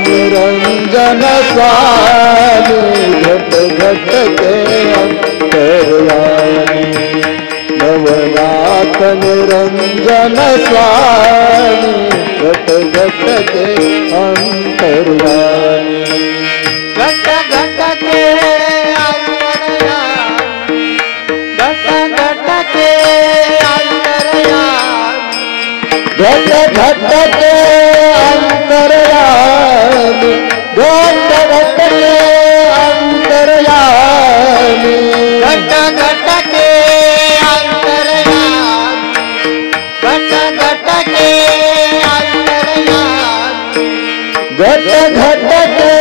निरंजन स्वामी घट घट के अंतर्यामी नवनाथ निरंजन स्वामी घट घट के अंतर्यामी घट घट के अंतर्यामी घट घट के अंतर्यामी घट घट के अंतर्यामी घट घट के अंतर्यामी घट घट के अंतर्यामी घट घट के अंतर्यामी घट घट के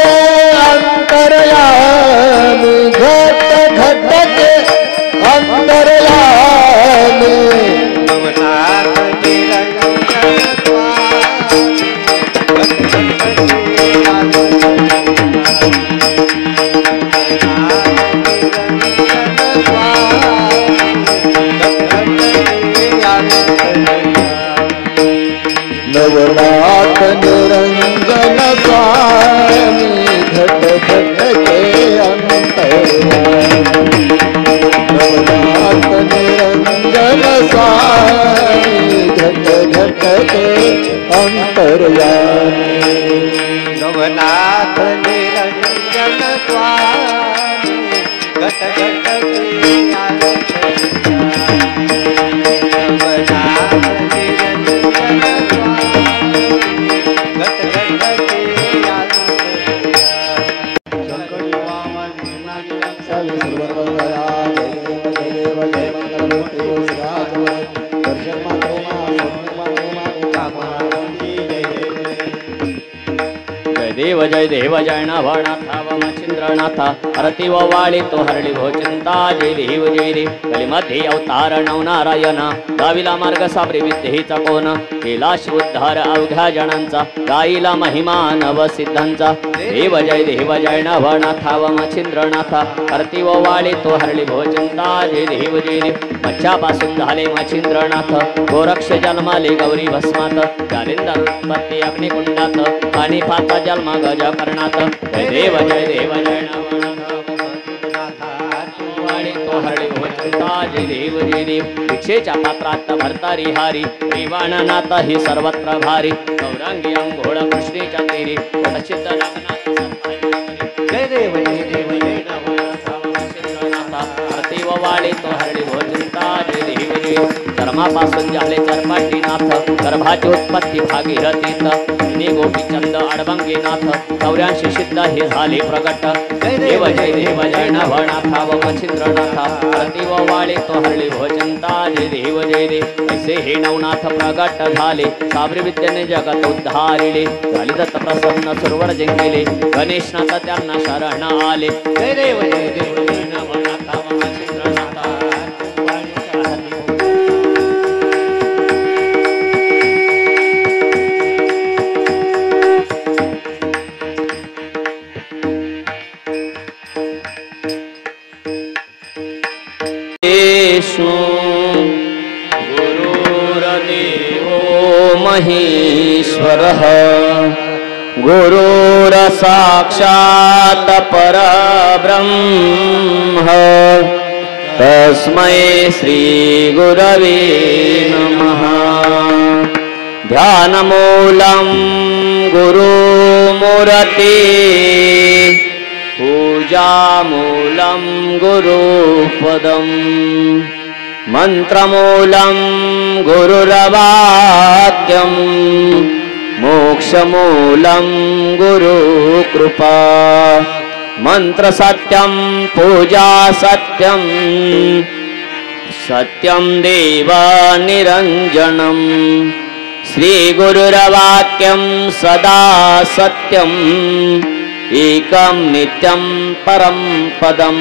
अंतर्यामी घट घट के अंतर्यामी नवनाथ निरंजन स्वामी घट घट के अंतर्यामी नवनाथ निरंजन स्वामी घट घट के अंतर्यामी नवनाथ निरंजन स्वामी घट घट के जय देव जय नभनाथा वमचिंद्रनाथा हरति व वाळी तो हरळी भोचिंता जय देव कलिमध्ये अवतार नवनारायण गाविला मार्ग साबरी विद्येचा कोण केला उद्धार अवघ्या जणांचा गाईला महिमा नव सिद्धांचा देव जय नभनाथा वमचिंद्रनाथा हरति व वाळी तो हरळी भोचिंता जय देव मच्छापासून झाले मच्छिंद्रनाथ गोरक्ष जन्माले गौरी भस्मात जालिंदर उत्पत्ती अग्निकुंडात आणि पाता जन्म गज करणात जय देव जय वाळी तो हरळी भोचिंता जय देव भिक्षेच्या पात्रात भरतारी हारी श्रीवाणनाथ ही सर्वत्र भारी गौरांगी अंघोळ कृष्णेच्या तीरी प्रसिद्ध जगन्नाथ जय देव हरति व वाळी तो हरळी भोचिंता जय देव धर्मापासून झाले चरपाटीनाथ गर्भाची उत्पत्ती भागीरथीत गोपीचंद अडबंगीनाथ 84 सिद्ध हे झाले प्रगट जय देव नभनाथा व मच्छिंद्रनाथा हरति व वाळी तो हरळी भोचिंता जय देव ऐसे हे नवनाथ प्रगट झाले साबरी विद्येने जगत उद्धारिले झाले दत्त प्रसन्न सुरवर जिंकले गणेशनाथ त्यांना शरण आले जय देव नभनाथा व मच्छिंद्रनाथा महेश्वरः गुरुर साक्षात् परब्रह्म तस्मै श्री गुरवे नमः ध्यानमूलं गुरुमूर्ति पूजामूलं गुरुपदम् मंत्रमूलं गुरुर्वाक्यं मोक्षमूलं गुरुकृपा मंत्र सत्यं पूजा सत्यं सत्यं देव निरंजनम् श्री गुरुर्वाक्यं सदा सत्यं एकं नित्यं परम पदम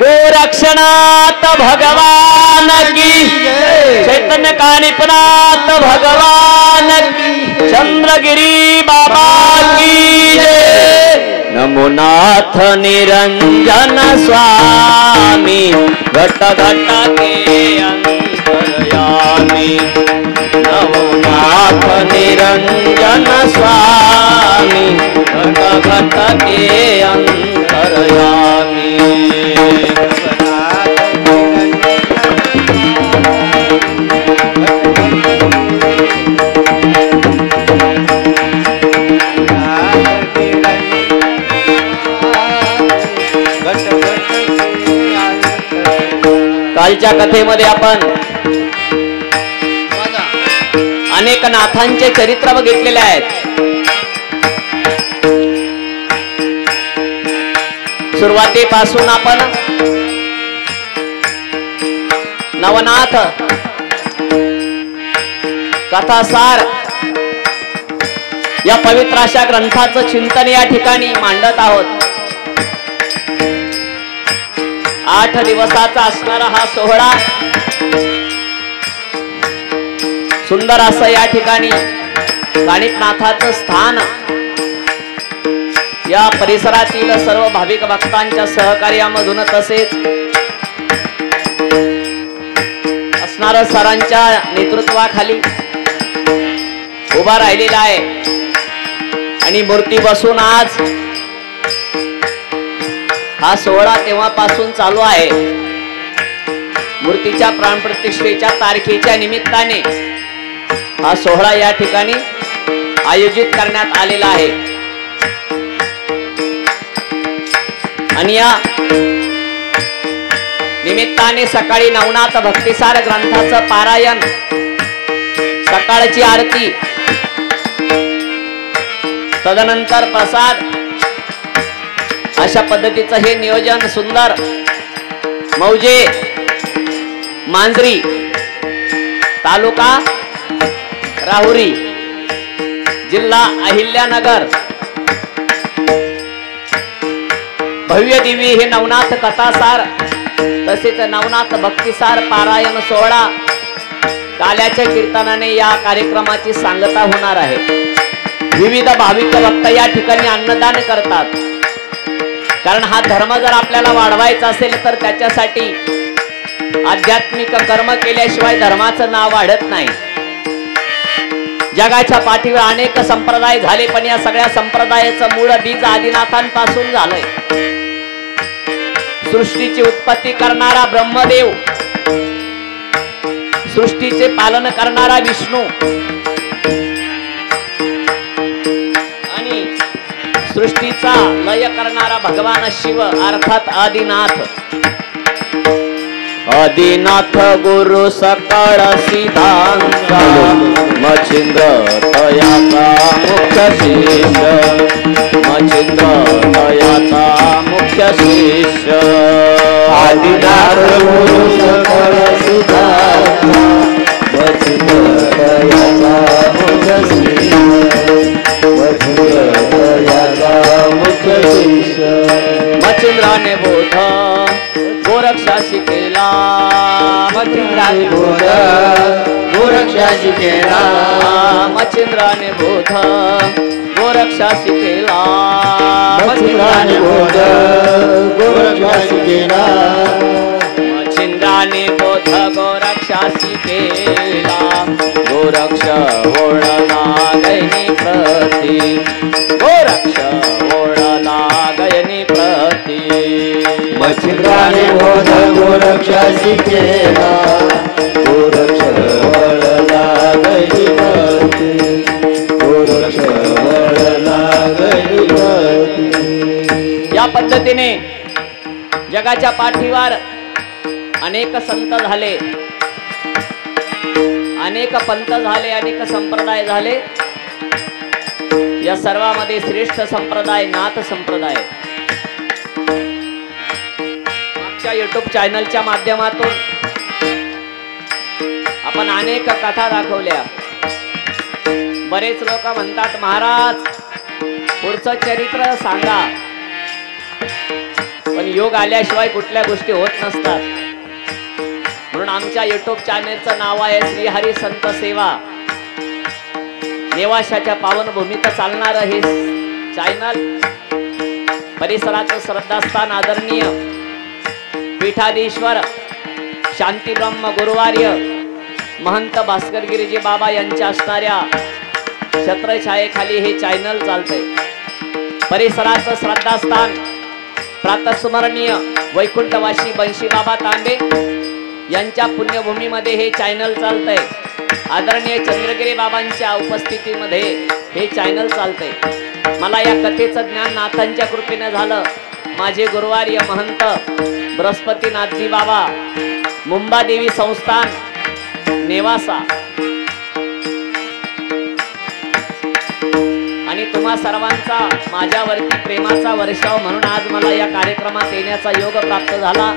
गोरक्षनाथ भगवान की चैतन्य कानिपनाथ भगवान की चंद्रगिरी बाबा की जय नमो नाथ निरंजन स्वामी घट घट के अंतर्यामी नमो नाथ निरंजन स्वामी घट घट के अंतर्यामी कालच्या कथेमध्ये आपण अनेक नाथांचे चरित्र बघितलेले आहेत. सुरुवातीपासून आपण नवनाथ कथासार या पवित्र अशा ग्रंथाचं चिंतन या ठिकाणी मांडत आहोत. 8 दिवसाचा असणारा हा सोहळा सुंदर असं या ठिकाणी काणिकनाथाचं स्थान या परिसरातील सर्व भाविक भक्तांच्या सहकार्यामधून तसेच असणाऱ्या सरांच्या नेतृत्वाखाली उभा राहिलेला आहे आणि मूर्ती बसून आज हा सोहळा तेव्हापासून चालू आहे. मूर्तीच्या प्राणप्रतिष्ठेच्या तारखेच्या निमित्ताने हा सोहळा या ठिकाणी आयोजित करण्यात आलेला आहे आणि या निमित्ताने सकाळी नवनाथ भक्तिसार ग्रंथाचं पारायण, सकाळची आरती, तदनंतर प्रसाद अशा पद्धतीचं हे नियोजन सुंदर मौजे मांजरी तालुका राहुरी जिल्हा अहिल्यानगर भव्य दिव्य हे नवनाथ कथासार तसेच नवनाथ भक्तिसार पारायण सोहळा काल्याच्या कीर्तनाने या कार्यक्रमाची सांगता होणार आहे. विविध भाविक भक्त या ठिकाणी अन्नदान करतात. कारण हा धर्म जर आपल्याला वाढवायचा असेल तर त्याच्यासाठी आध्यात्मिक कर्म केल्याशिवाय धर्माचं नाव वाढत नाही. जगाच्या पाठीवर अनेक संप्रदाय झाले पण या सगळ्या संप्रदायाचं मूळ बीज आदिनाथांपासून झालंय. सृष्टीची उत्पत्ती करणारा ब्रह्मदेव, सृष्टीचे पालन करणारा विष्णू आणि सृष्टीचा लय करणारा भगवान शिव अर्थात आदिनाथ. आदिनाथ गुरु सकळ सिद्धांता मच्छिंद्र तयाचा मुख्य शिष्य, मच्छिंद्र तयाचा मुख्य शिष्य. आदिनाथ गुरु सकळ सिद्धांता मच्छिंद्र तयाचा मुख्य शिष्य, मच्छिंद्र तयाचा मुख्य शिष्य. मच्छिंद्राने बोध गोरक्षा शिकेला, मच्छिंद्राने बोध गोरक्षा शिकेला, मच्छिंद्राने बोध गोरक्षा शिकेला, मच्छिंद्राने बोध गोरक्षा शिकेला, मच्छिंद्राने बोध गोरक्षा शिकेला. गोरक्ष ओढला गयनी प्रती, गोरक्ष ओढला गयनी प्रती. मच्छिंद्राने बोध गोरक्षा शिकेला, गोरक्ष ओढला गयनी प्रती, गोरक्ष ओढला गयनी प्रती. या पद्धतीने जगाच्या पाठीवर अनेक संत झाले, अनेक पंत झाले, अनेक संप्रदाय झाले. या सर्वांमध्ये श्रेष्ठ संप्रदाय नाथ संप्रदाय. मागच्या YouTube चॅनलच्या माध्यमातून आपण अनेक कथा दाखवल्या. बरेच लोक म्हणतात महाराज पुढचं चरित्र सांगा, पण योग आल्याशिवाय कुठल्या गोष्टी होत नसतात. म्हणून आमच्या YouTube चॅनलचं नाव आहे श्री हरी संत सेवा. नेवाशाच्या पावनभूमीत चालणारं हे चॅनल परिसराचं श्रद्धास्थान आदरणीय पीठाधीश्वर शांती ब्रह्म गुरुवार्य महंत भास्करगिरीजी बाबा यांच्या असणाऱ्या छत्रछायेखाली हे चॅनल चालतंय. परिसराचं श्रद्धास्थान प्रातस्मरणीय वैकुंठवासी बंशी बाबा तांबे यांच्या पुण्यभूमीमध्ये हे चॅनल चालतंय. आदरणीय चंद्रगिरी बाबांच्या उपस्थितीमध्ये हे चॅनल चालतंय. मला या कथेचं ज्ञान नाथांच्या कृपेने झालं. माझे गुरुवार्य महंत बृहस्पतीनाथजी बाबा मुंबादेवी संस्थान नेवासा आणि तुम्हा सर्वांचा माझ्यावरती प्रेमाचा वर्षाव म्हणून आज मला या कार्यक्रमात येण्याचा योग प्राप्त झाला.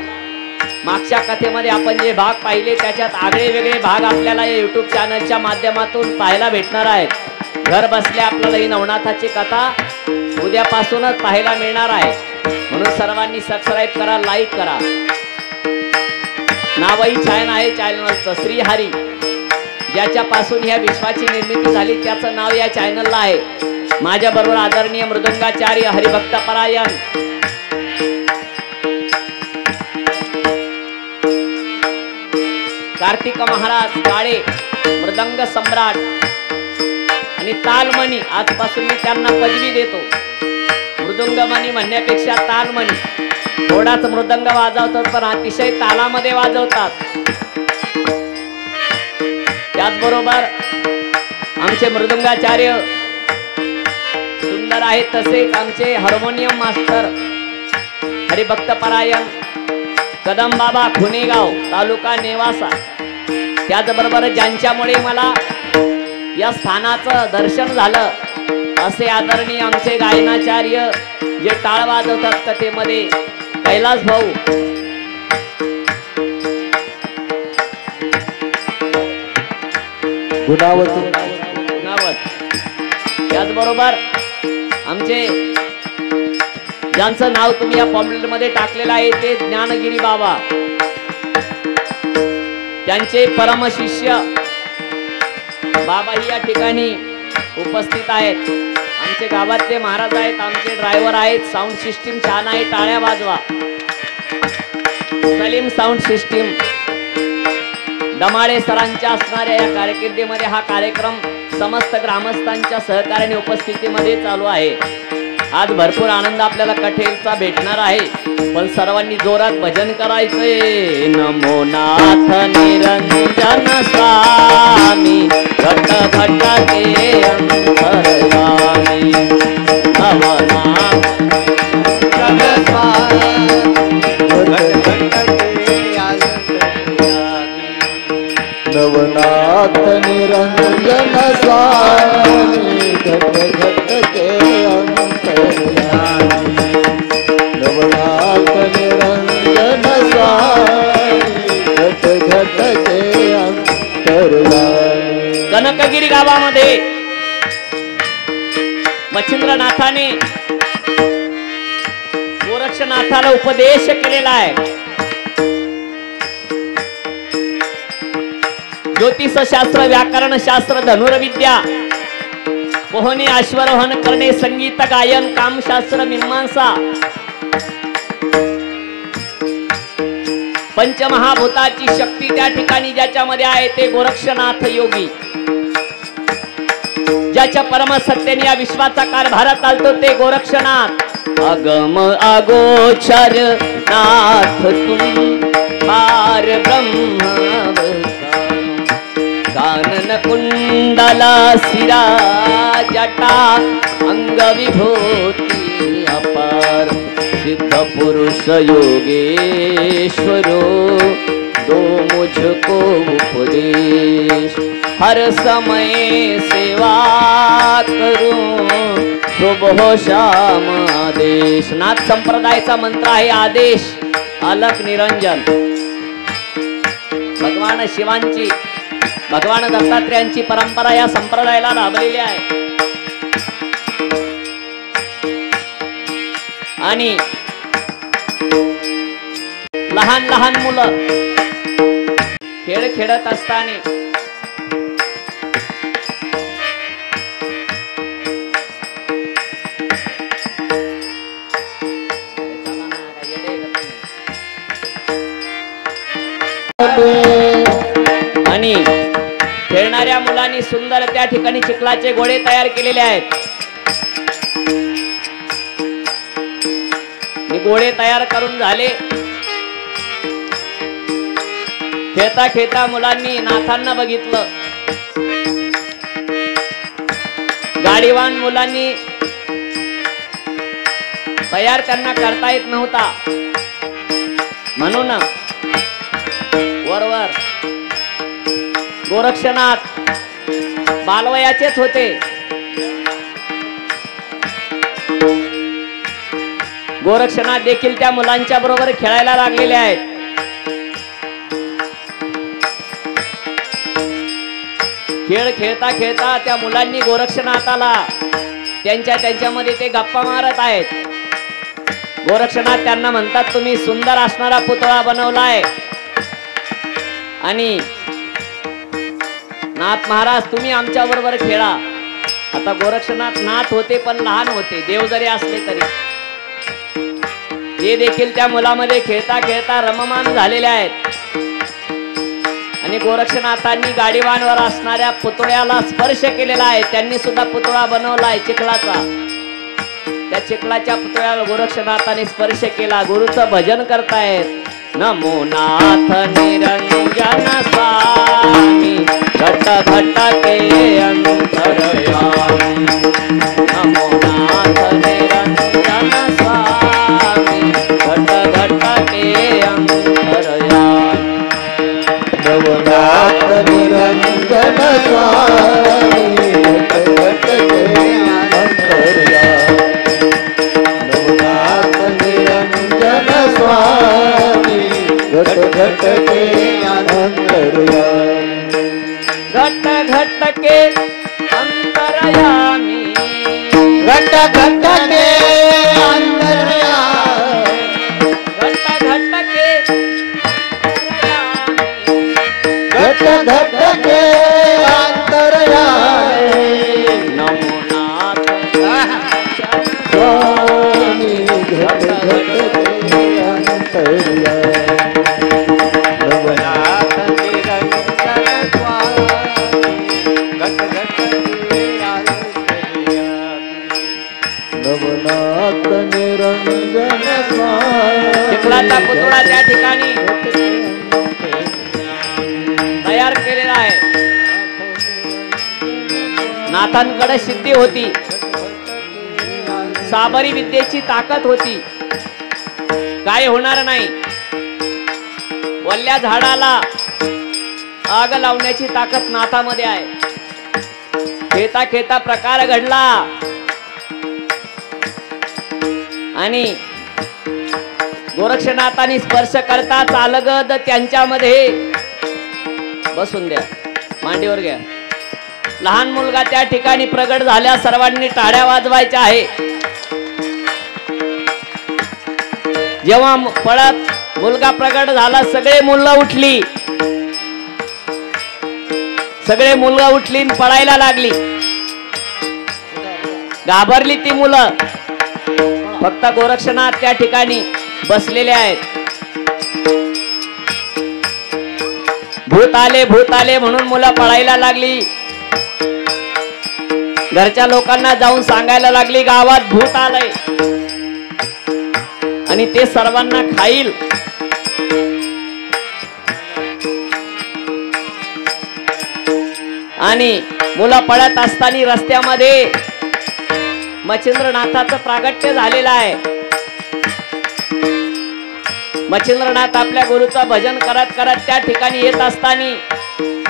मागच्या कथेमध्ये आपण जे भाग पाहिले त्याच्यात आगळे वेगळे भाग आपल्याला या YouTube चॅनलच्या माध्यमातून पाहायला भेटणार आहेत. घर बसल्या आपल्याला ही नवनाथाची कथा उद्यापासूनच पाहायला मिळणार आहे. म्हणून सर्वांनी सबस्क्राईब करा, लाईक करा. नावही छान आहे चॅनलचं श्री हरी. ज्याच्यापासून ह्या विश्वाची निर्मिती झाली त्याचं नाव या चॅनलला आहे. माझ्या बरोबर आदरणीय मृदंगाचार्य हरिभक्त परायण कार्तिक महाराज काळे मृदंग सम्राट आणि तालमणी. आजपासून मी त्यांना पदवी देतो. मृदंगमणी म्हणण्यापेक्षा तालमणी. थोडाच मृदंग वाजवतात पण अतिशय तालामध्ये वाजवतात. त्याचबरोबर आमचे मृदंगाचार्य सुंदर आहेत. तसेच आमचे हार्मोनियम मास्टर हरिभक्त परायण कदम बाबा खुनेगाव तालुका नेवासा. त्याचबरोबर ज्यांच्यामुळे मला या स्थानाचं दर्शन झालं असे आदरणीय आमचे गायनाचार्य जे टाळ वाजवतात कथेमध्ये कैलास भाऊ. गुणावत. त्याचबरोबर आमचे ज्यांचं नाव तुम्ही या पॉम्पलेट मध्ये टाकलेलं आहे ते ज्ञानगिरी बाबा. त्यांचे परमशिष्य बाबाही या ठिकाणी उपस्थित आहेत. आमचे गावातले महाराज आहेत, आमचे ड्रायव्हर आहेत. साऊंड सिस्टीम छान आहे, टाळ्या वाजवा. सलीम साऊंड सिस्टीम दमाळे सरांच्या असणाऱ्या या कारकिर्दीमध्ये हा कार्यक्रम समस्त ग्रामस्थांच्या सहकार्याने उपस्थितीमध्ये चालू आहे. आज भरपूर आनंद आपल्याला कठेलचा भेटणार आहे, पण सर्वांनी जोरात भजन करायचंय. नमो नाथ निरंजन स्वामी घट घट के अंतर्यामी नवनाथ नवनाथ निरंजन स्वामी घट घट के अंतर्यामी नवनाथ निरंजन स्वामी घट घट के अंतर्यामी. कनकगिरी गावामध्ये मच्छिंद्रनाथाने गोरक्षनाथाला उपदेश केलेला आहे. ज्योतिषशास्त्र, व्याकरण शास्त्र, धनुर्विद्या, पोहणे, अश्वारोहण करणे, संगीत गायन, कामशास्त्र, मीमांसा, पंचमहाभूताची शक्ती त्या ठिकाणी ज्याच्यामध्ये आहे ते गोरक्षनाथ योगी. ज्याच्या परम सत्तेने या विश्वाचा कारभार चालतो ते गोरक्षनाथ. अगम अगोचर नाथ तुम पार ब्रह्म कानन कुंडला सिरा जटा अंग विभूती अपार सिद्ध पुरुष योगेश्वरो दो मुझको उपदेश, हर समय सेवा करूं सुबह शाम आदेश। नाथ संप्रदायाचा मंत्र आहे आदेश, अलख निरंजन। भगवान शिवांची, भगवान दत्तात्रेयांची परंपरा या संप्रदायाला लाभलेली आहे। आणि लहान लहान मुलं खेळ खेळत असताना आणि खेळणाऱ्या मुलांनी सुंदर त्या ठिकाणी चिखलाचे गोळे तयार केलेले आहेत। गोळे तयार करून झाले, खेळता खेळता मुलांनी नाथांना बघितलं। गाडीवान मुलांनी तयार त्यांना करता येत नव्हता, म्हणून वरवर गोरक्षनाथ बालवयाचेच होते, गोरक्षनाथ देखील त्या मुलांच्या बरोबर खेळायला लागलेले आहेत। खेळ खेळता खेळता त्या मुलांनी गोरक्षनाथाला त्यांच्यामध्ये ते गप्पा मारत आहेत। गोरक्षनाथ त्यांना म्हणतात, तुम्ही सुंदर असणारा पुतळा बनवलाय आणि नाथ महाराज तुम्ही आमच्या बरोबर खेळा। आता गोरक्षनाथ नाथ होते पण लहान होते, देव जरी असले तरी ते देखील त्या मुलामध्ये खेळता खेळता रममान झालेले आहेत। आणि गोरक्षनाथांनी गाडीवानवर असणाऱ्या पुतळ्याला स्पर्श केलेला आहे, त्यांनी सुद्धा पुतळा बनवलाय चिखलाचा। त्या चिखलाच्या पुतळ्याला गोरक्षनाथाने स्पर्श केला, गुरुचं भजन करतायत। नमो नाथ निरंजन स्वामी घट घट के अंतरयामी, नमो नाथ निरंजन स्वामी घट घट के अंतरयामी, नवनाथ निरंजन स्वामी घट घट के अंतरयामी, नवनाथ निरंजन स्वामी घट घट के अंतरयामी, घट घट के अंतरयामी, घट घट के अंतरयामी, घट घट के घट घट के अंतरयामी, नमो नाथ स्वामी घट घट के अंतरयामी, नवनाथ निरंजन स्वामी घट घट के अंतरयामी, नवनाथ निरंजन स्वामी। चिखलाचा पुतळा त्या ठिकाणी तयार केलेला आहे। नाथांकडे सिद्धी होती, साबरी विद्येची ताकद होती, काय होणार नाही। वल्ल्या झाडाला आग लावण्याची ताकद नाथामध्ये आहे। खेता खेता प्रकार घडला आणि गोरक्षनाथांनी स्पर्श करता चालगद त्यांच्यामध्ये बसून द्या, मांडीवर घ्या। लहान मुलगा त्या ठिकाणी प्रगट झाल्या, सर्वांनी टाळ्या वाजवायच्या आहे। जेव्हा पळत मुलगा प्रगट झाला, सगळे मुलं उठली, सगळे मुलं उठली पळायला लागली। घाबरली ती मुलं, फक्त गोरक्षनाथ त्या ठिकाणी बसलेले आहेत। भूत आले म्हणून मुलं पळायला लागली। घरच्या लोकांना जाऊन सांगायला लागली, गावात भूत आलंय आणि ते सर्वांना खाईल। आणि मुलं पळत असताना रस्त्यामध्ये मच्छिंद्रनाथाचं प्रागट्य झालेलं आहे। मच्छिंद्रनाथ आपल्या गुरुचं भजन करत करत त्या ठिकाणी येत असताना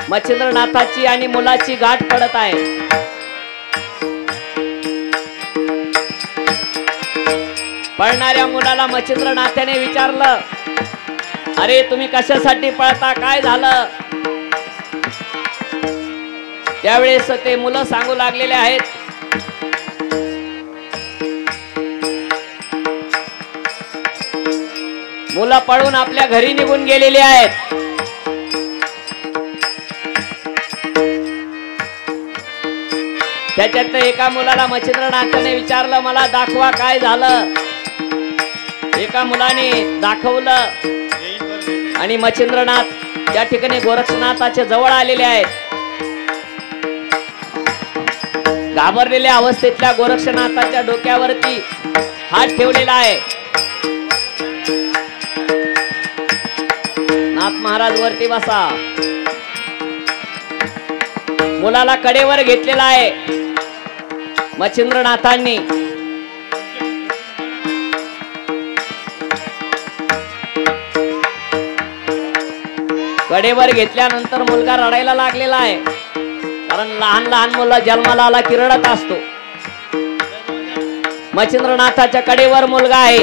मच्छिंद्रनाथाची आणि मुलाची गाठ पडत आहे. पळणाऱ्या मुलाला मच्छिंद्रनाथाने विचारलं, अरे तुम्ही कशासाठी पळता, काय झालं? त्यावेळेस ते मुलं सांगू लागलेले आहेत, मुलं पळून आपल्या घरी निघून गेलेली आहेत. त्याच्यात एका मुलाला मच्छिंद्रनाथाने विचारलं, मला दाखवा काय झालं. एका मुलाने दाखवलं आणि मच्छिंद्रनाथ त्या ठिकाणी गोरक्षनाथाच्या जवळ आलेले आहेत. घाबरलेल्या अवस्थेतल्या गोरक्षनाथाच्या डोक्यावरती हात ठेवलेला आहे. नाथ महाराज वरती बसा. मुलाला कडेवर घेतलेला आहे मच्छिंद्रनाथांनी. कडेवर घेतल्यानंतर मुलगा रडायला लागलेला आहे, कारण लहान लहान मुलं जन्माला आला की रडत असतो. मच्छिंद्रनाथाच्या कडेवर मुलगा आहे.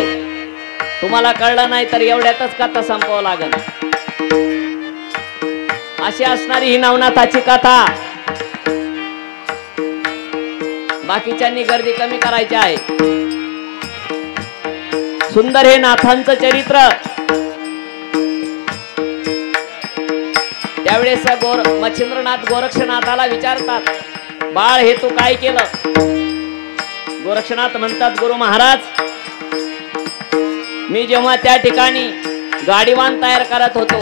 तुम्हाला कळलं नाही तर एवढ्यातच कथा संपवावं लागेल. अशी असणारी ही नवनाथाची कथा. बाकीच्यांनी गर्दी कमी करायची आहे. सुंदर हे नाथांचं चरित्र. त्यावेळेस मच्छिंद्रनाथ गोरक्षनाथाला विचारतात, बाळ हे तू काय केलं? गोरक्षनाथ म्हणतात, गुरु महाराज, मी जेव्हा त्या ठिकाणी गाडीवान तयार करत होतो,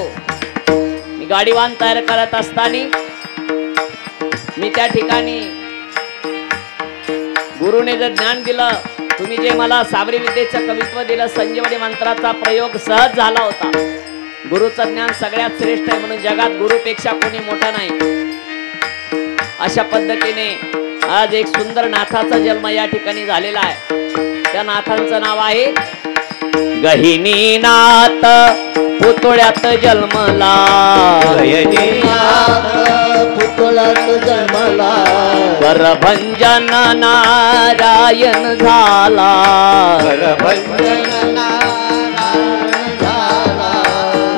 मी गाडीवान तयार करत असताना मी त्या ठिकाणी गुरुने जर ज्ञान दिलं, तुम्ही जे मला साबरी विद्येचं कवित्व दिलं, संजीवनी मंत्राचा प्रयोग सहज झाला होता. गुरुचं ज्ञान सगळ्यात श्रेष्ठ आहे, म्हणून जगात गुरुपेक्षा कोणी मोठा नाही. अशा पद्धतीने आज एक सुंदर नाथाचा जन्म या ठिकाणी झालेला आहे. त्या नाथांचं नाव आहे गहिनीनाथ. पुतळ्यात जन्मला, पुतळ्यात जन्मला, करभंजन नारायण झाला. करभंजन नारायण झाला.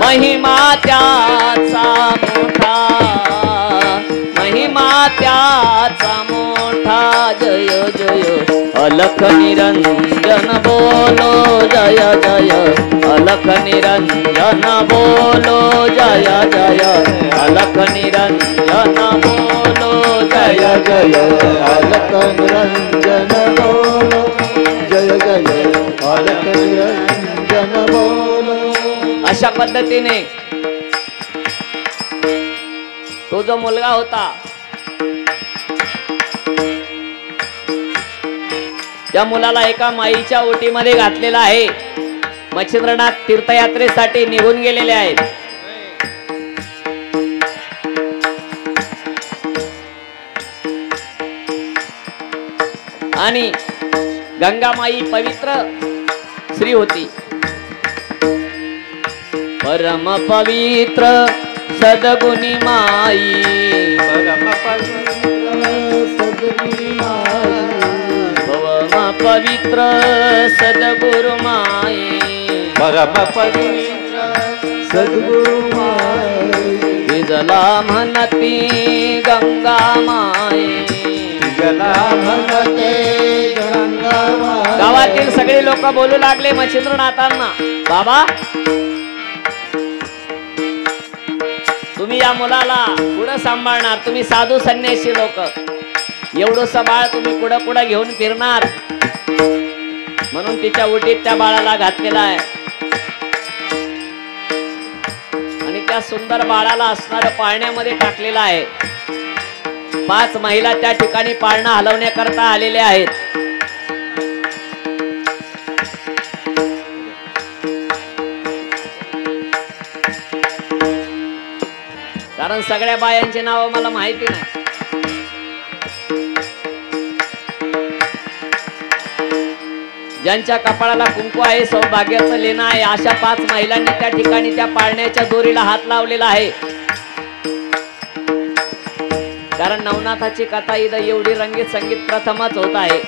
महिमा त्याचा मोठा, महिमा त्याचा मोठा. जय जय अलख निरंजन बोलो, जय जय अलख निरंजन बोलो, जय जय अलख निरंजन बोलो, जय जय अलख निरंजन बोलो, जय जय अलख निरंजन बोलो. अशा पद्धतीने तो जो मुलगा होता, त्या मुलाला एका माईच्या ओटीमध्ये घातलेला आहे. मच्छिंद्रनाथ तीर्थयात्रेसाठी निघून गेलेले आहेत. आणि गंगामाई पवित्र स्त्री होती. परम पवित्र सद्गुणी माई, परम पवित्र सद्गुणी माई, भवम पवित्र सद्गुरु माई, परम पवित्र सद्गुरु माई. विजला म्हणती गंगा माई, विजला म्हणते गंगा माई. गावातील सगळे लोक बोलू लागले मच्छिंद्रनाथांना, बाबा तुम्ही या मुलाला पुढं सांभाळणार, तुम्ही साधू संन्यासी लोक, एवढंस बाळ तुम्ही पुढं पुढं घेऊन फिरणार, म्हणून तिच्या ओटीत त्या बाळाला घातलेला आहे. आणि त्या सुंदर बाळाला असणारं पाळण्यामध्ये टाकलेलं आहे. 5 महिला त्या ठिकाणी पाळणा हलवण्याकरता आलेल्या आहेत. कारण सगळ्या बायांची नाव मला माहिती नाही. ज्यांच्या कपाळाला कुंकू आहे, सौभाग्याचं लेणं आहे, अशा 5 महिलांनी त्या ठिकाणी त्या पाळण्याच्या दोरीला हात लावलेला आहे. कारण नवनाथाची कथा इथं एवढी रंगीत संगीत प्रथमच होत आहे,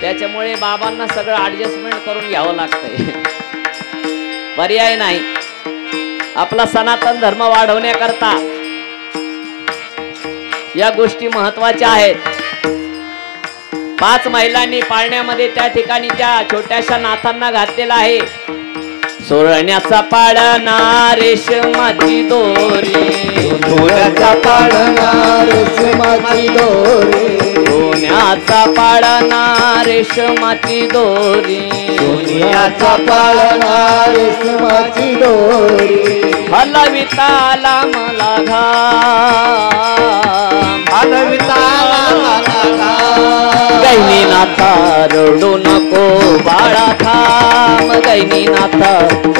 त्याच्यामुळे बाबांना सगळं ऍडजस्टमेंट करून घ्यावं लागतंय, पर्याय नाही. आपला सनातन धर्म वाढवण्याकरता या गोष्टी महत्वाच्या आहेत. 5 महिलांनी पाळण्यामध्ये त्या ठिकाणी त्या छोट्याशा नाथांना घातलेला आहे. सोरण्याचा पाळणा रेशमाची दोरी, सोन्याचा पाळणा रेशमाची दोरी, सोन्याचा पाळणा रेशमाची दोरी, सोन्याचा पाळणा रेशमाची दोरी, हलविताला मला घाम, हलविताला मला घाम. गैनी नाथा रडू नको बाळा थांब, गैनी नाथा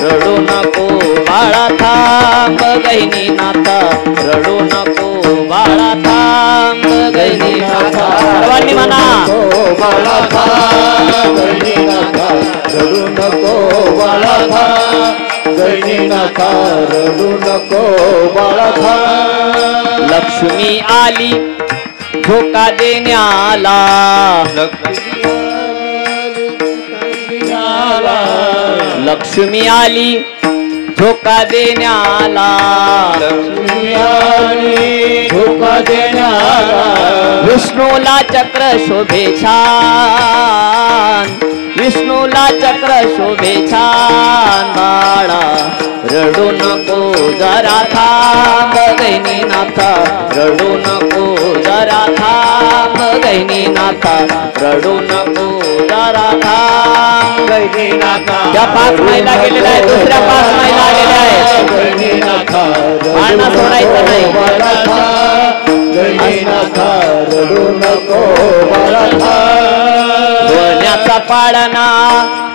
रडू नको बाळा थांब, गैनी नाथा रडू नको बाळा थांब, गैनी नाथा. सर्वांनी म्हणा बाळा थांब, गैनी नाथा रडू नको बाळा थांब, गैनी नाथा रडू नको बाळा थांब. लक्ष्मी आली धोका देण्याला, लक्ष्मी आली धोका देण्याला, लक्ष्मी आली धोका देण्याला, विष्णूला चक्र शोभे छान, विष्णूला चक्र शोभे छान, बाळा रडू नको जरा थांब, गैनी नाथा रडू नको जरा थांब, गैनी नाथा रडू नको जरा थांब, गैनी नाथा. त्या 5 महिला गेलेल्या आहेत, दुसऱ्या 5 महिला आलेल्या आहेत. गैनी नाथा पाळणा सोडायचं नाही. बाळा थांब, गैनी नाथा रडू नको बाळा थांब. सोन्याचा पाळणा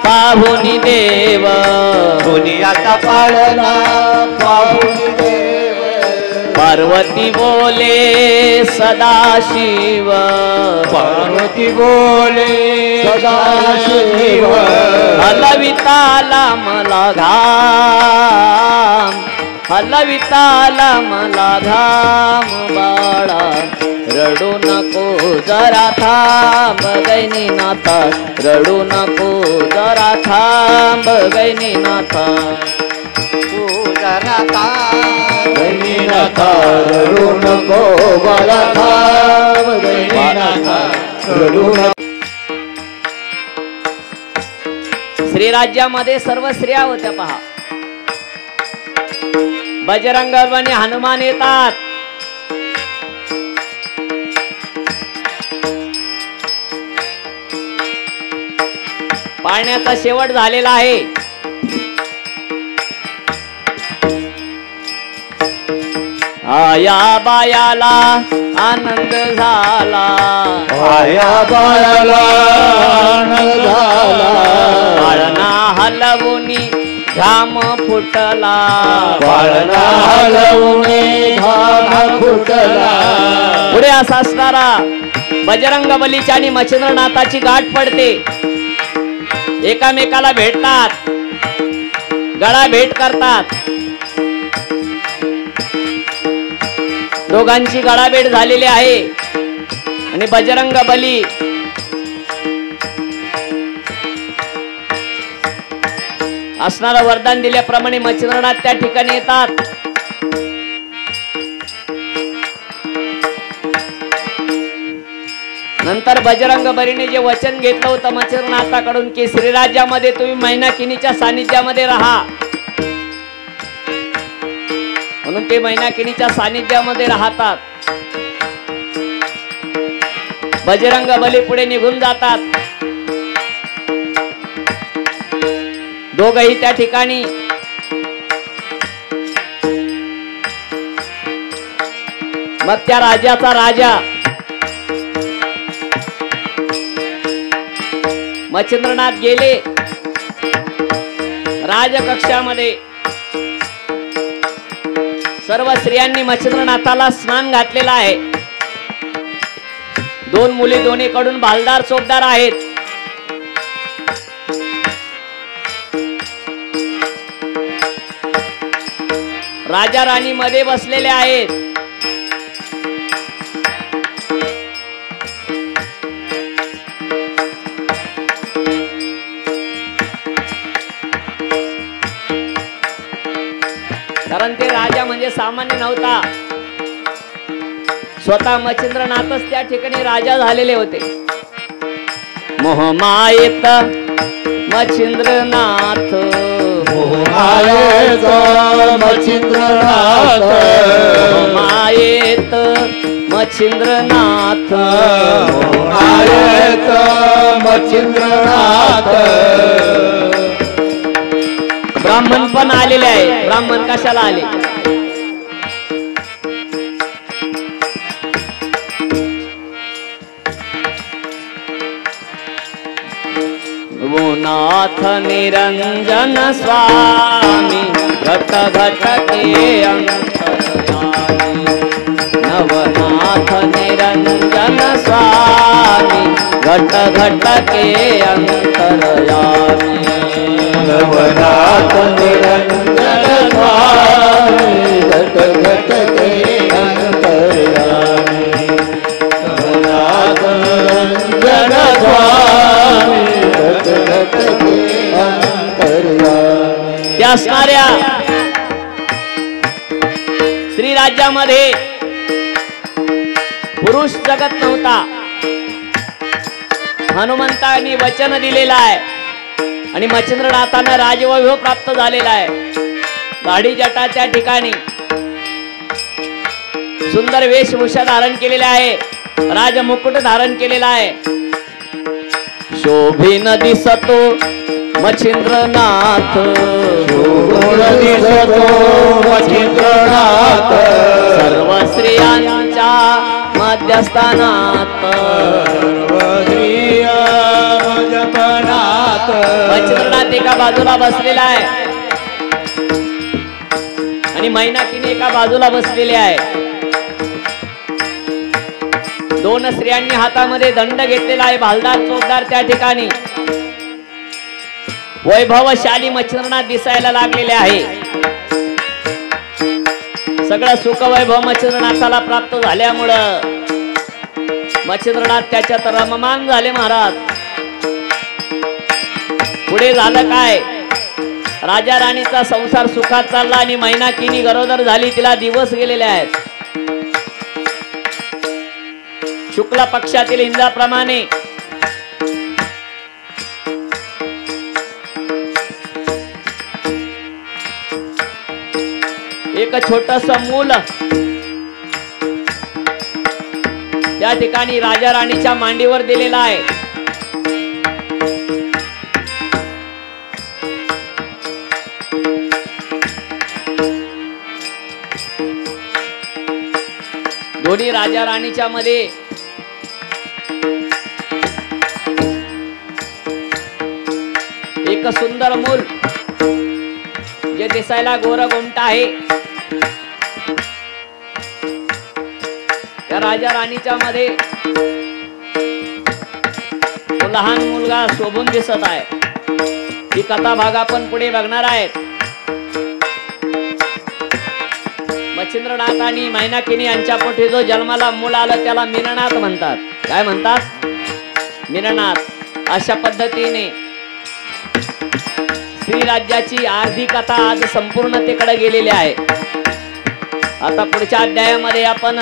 पाहुनी देव, सोन्याचा पाळणा पाहुनी देव, पार्वती बोले सदाशिव, पार्वती बोले सदाशिव, हलविताला मला घाम, हलविताला मला घाम, बाळा रडू नको जरा थांब, गैनी नाथा रडू नको जरा थांब, गैनी नाथा जरा थांब, गैनी नाथा रडू नको बाळा थांब, गैनी नाथा रडू नको. श्रीराज्यामध्ये सर्व स्त्रिया होत्या पहा. बजरंग आणि हनुमान येतात. पाळण्याचा शेवट झालेला आहे. आया बायाला आनंद झाला, आया बाळाला आनंद झाला, पाळणा हलवूनी घाम फुटला, पाळणा हलवून घाम फुटला. पुढे असा असणारा बजरंग बलीची आणि मच्छिंद्रनाथाची गाठ पडते. एकामेकाला भेटतात, गळा भेट करतात. दोघांची गळाभेट झालेली आहे आणि बजरंग बली असणारा वरदान दिल्याप्रमाणे मच्छिंद्रनाथ त्या ठिकाणी येतात. नंतर बजरंग बलीने जे वचन घेतलं होतं मच्छिंद्रनाथाकडून की श्रीराज्यामध्ये तुम्ही मैनाकिनीच्या सानिध्यामध्ये राहा, म्हणून ते मैनाकिनीच्या सानिध्यामध्ये राहतात. बजरंग बली पुढे निघून जातात. दोघही त्या ठिकाणी मग त्या राजाचा राजा मच्छिंद्रनाथ गेले राजकक्षामध्ये. सर्व स्त्रियांनी मच्छिंद्रनाथाला स्नान घातलेला आहे. 2 मुली दोन्हीकडून भालदार चोपदार आहेत. राजा राणी मध्ये बसलेले आहेत. कारण ते राजा म्हणजे सामान्य नव्हता. स्वतः मच्छिंद्रनाथच त्या ठिकाणी राजा झालेले होते. मोहमायेत मच्छिंद्रनाथ, मोहमायेत मच्छिंद्रनाथ, मोहमायेत मच्छिंद्रनाथ, मोहमायेत मच्छिंद्रनाथ. ब्राह्मण पण आलेले आहे. ब्राह्मण कशाला आले? नाथ निरंजन स्वामी घट घट के अंतर्यामी, नवनाथ निरंजन स्वामी घट घट के अंतर्यामी, नवनाथ निरंजन स्वामी घट घट के अंतर्यामी, नवनाथ निरंजन स्वामी घट घट के अंतर्यामी. त्या असणाऱ्या स्त्री राज्यामध्ये पुरुष जगत नव्हता. हनुमंतांनी वचन दिलेलं आहे आणि मच्छिंद्रनाथांना राजवैभव प्राप्त झालेला आहे. दाढी जटा त्या ठिकाणी सुंदर वेशभूषा धारण केलेले आहे. राजमुकुट धारण केलेला आहे. शोभीन दिसतो मच्छिंद्रनाथ, शोभून दिसतो मच्छिंद्रनाथ, सर्व स्त्रियांच्या मध्यस्थानात, सर्व स्त्रिया मध्यस्थानात. मच्छिंद्रनाथ एका बाजूला बसलेला आहे आणि मैनाकिनी एका बाजूला बसलेली आहे. दोन स्त्रियांनी हातामध्ये दंड घेतलेला आहे. भालदार चोपदार त्या ठिकाणी वैभवशाली मच्छिंद्रनाथ दिसायला लागलेले आहे. सगळं सुख वैभव मच्छिंद्रनाथाला प्राप्त झाल्यामुळं मच्छिंद्रनाथ त्याच्यात रममान झाले. महाराज पुढे झालं काय? राजा राणीचा संसार सुखात चालला आणि मैनाकिनी गरोदर झाली. तिला दिवस गेलेले आहेत. शुक्ल पक्षातील इंद्राप्रमाणे एक छोटस मूल त्या ठिकाणी राजा राणीच्या मांडीवर दिलेला आहे. दोन्ही राजा राणीच्या मध्ये एक सुंदर मूल जे दिसायला गोरगोमटा आहे. त्या राजा राणीच्या मध्ये तो लहान मुलगा शोभून दिसत आहे. ही कथा भाग आपण पुढे बघणार आहेत. मच्छिंद्रनाथ आणि मैनाकिनी यांच्या पोटी जो जन्माला मूल आलं त्याला मीननाथ म्हणतात. काय म्हणतात? मीननाथ. अशा पद्धतीने स्त्री राज्याची अर्धी कथा आज संपूर्णतेकडे गेलेली आहे. आता पुढच्या अध्यायामध्ये आपण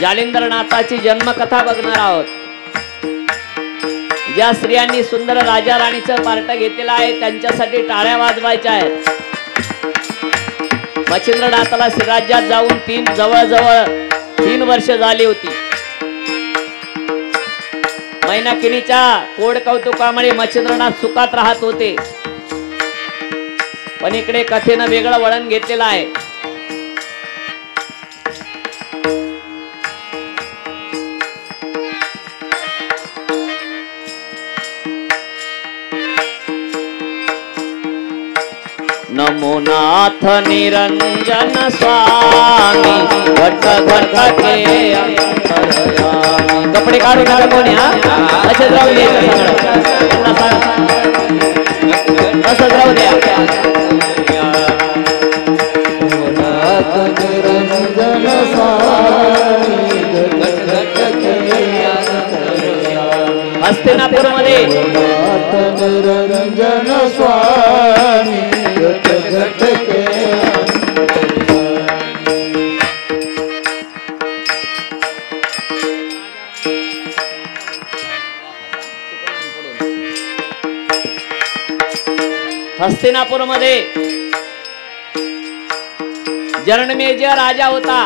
जालिंदरनाथाची जन्मकथा बघणार आहोत. ज्या स्त्रियांनी सुंदर राजा राणीचं पार्ट घेतलेलं आहे त्यांच्यासाठी टाळ्या वाजवायच्या आहेत. मच्छिंद्रनाथाला राज्यात जाऊन जवळजवळ 3 वर्ष झाली होती. मैनाकिनीच्या कोड कौतुकामुळे मच्छिंद्रनाथ सुखात राहत होते. पण इकडे कथेनं वेगळं वळण घेतलेलं आहे. नमो नाथ निरंजन स्वामी घट घट के अंतर्यामी. कपडे काढू नका कोणी. असंच राहू द्या. असंच राहू द्या. हस्तिनापूर मध्ये निरंजन स्वामी घट घट के हस्तिनापूर मध्ये जनमेजय राजा होता,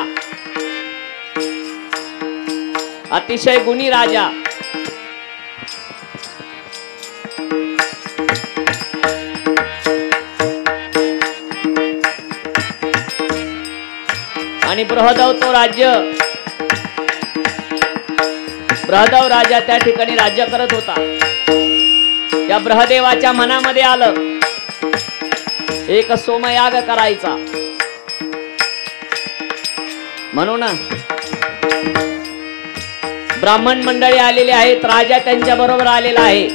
अतिशय गुणी राजा. आणि बृहदव तो राज्य, बृहदव राजा त्या ठिकाणी राज्य करत होता. त्या बृहदेवाच्या मनामध्ये आलं एक सोमयाग करायचा. म्हणून ब्राह्मण मंडळी आलेले आहेत, राजा त्यांच्या बरोबर आलेला आहे.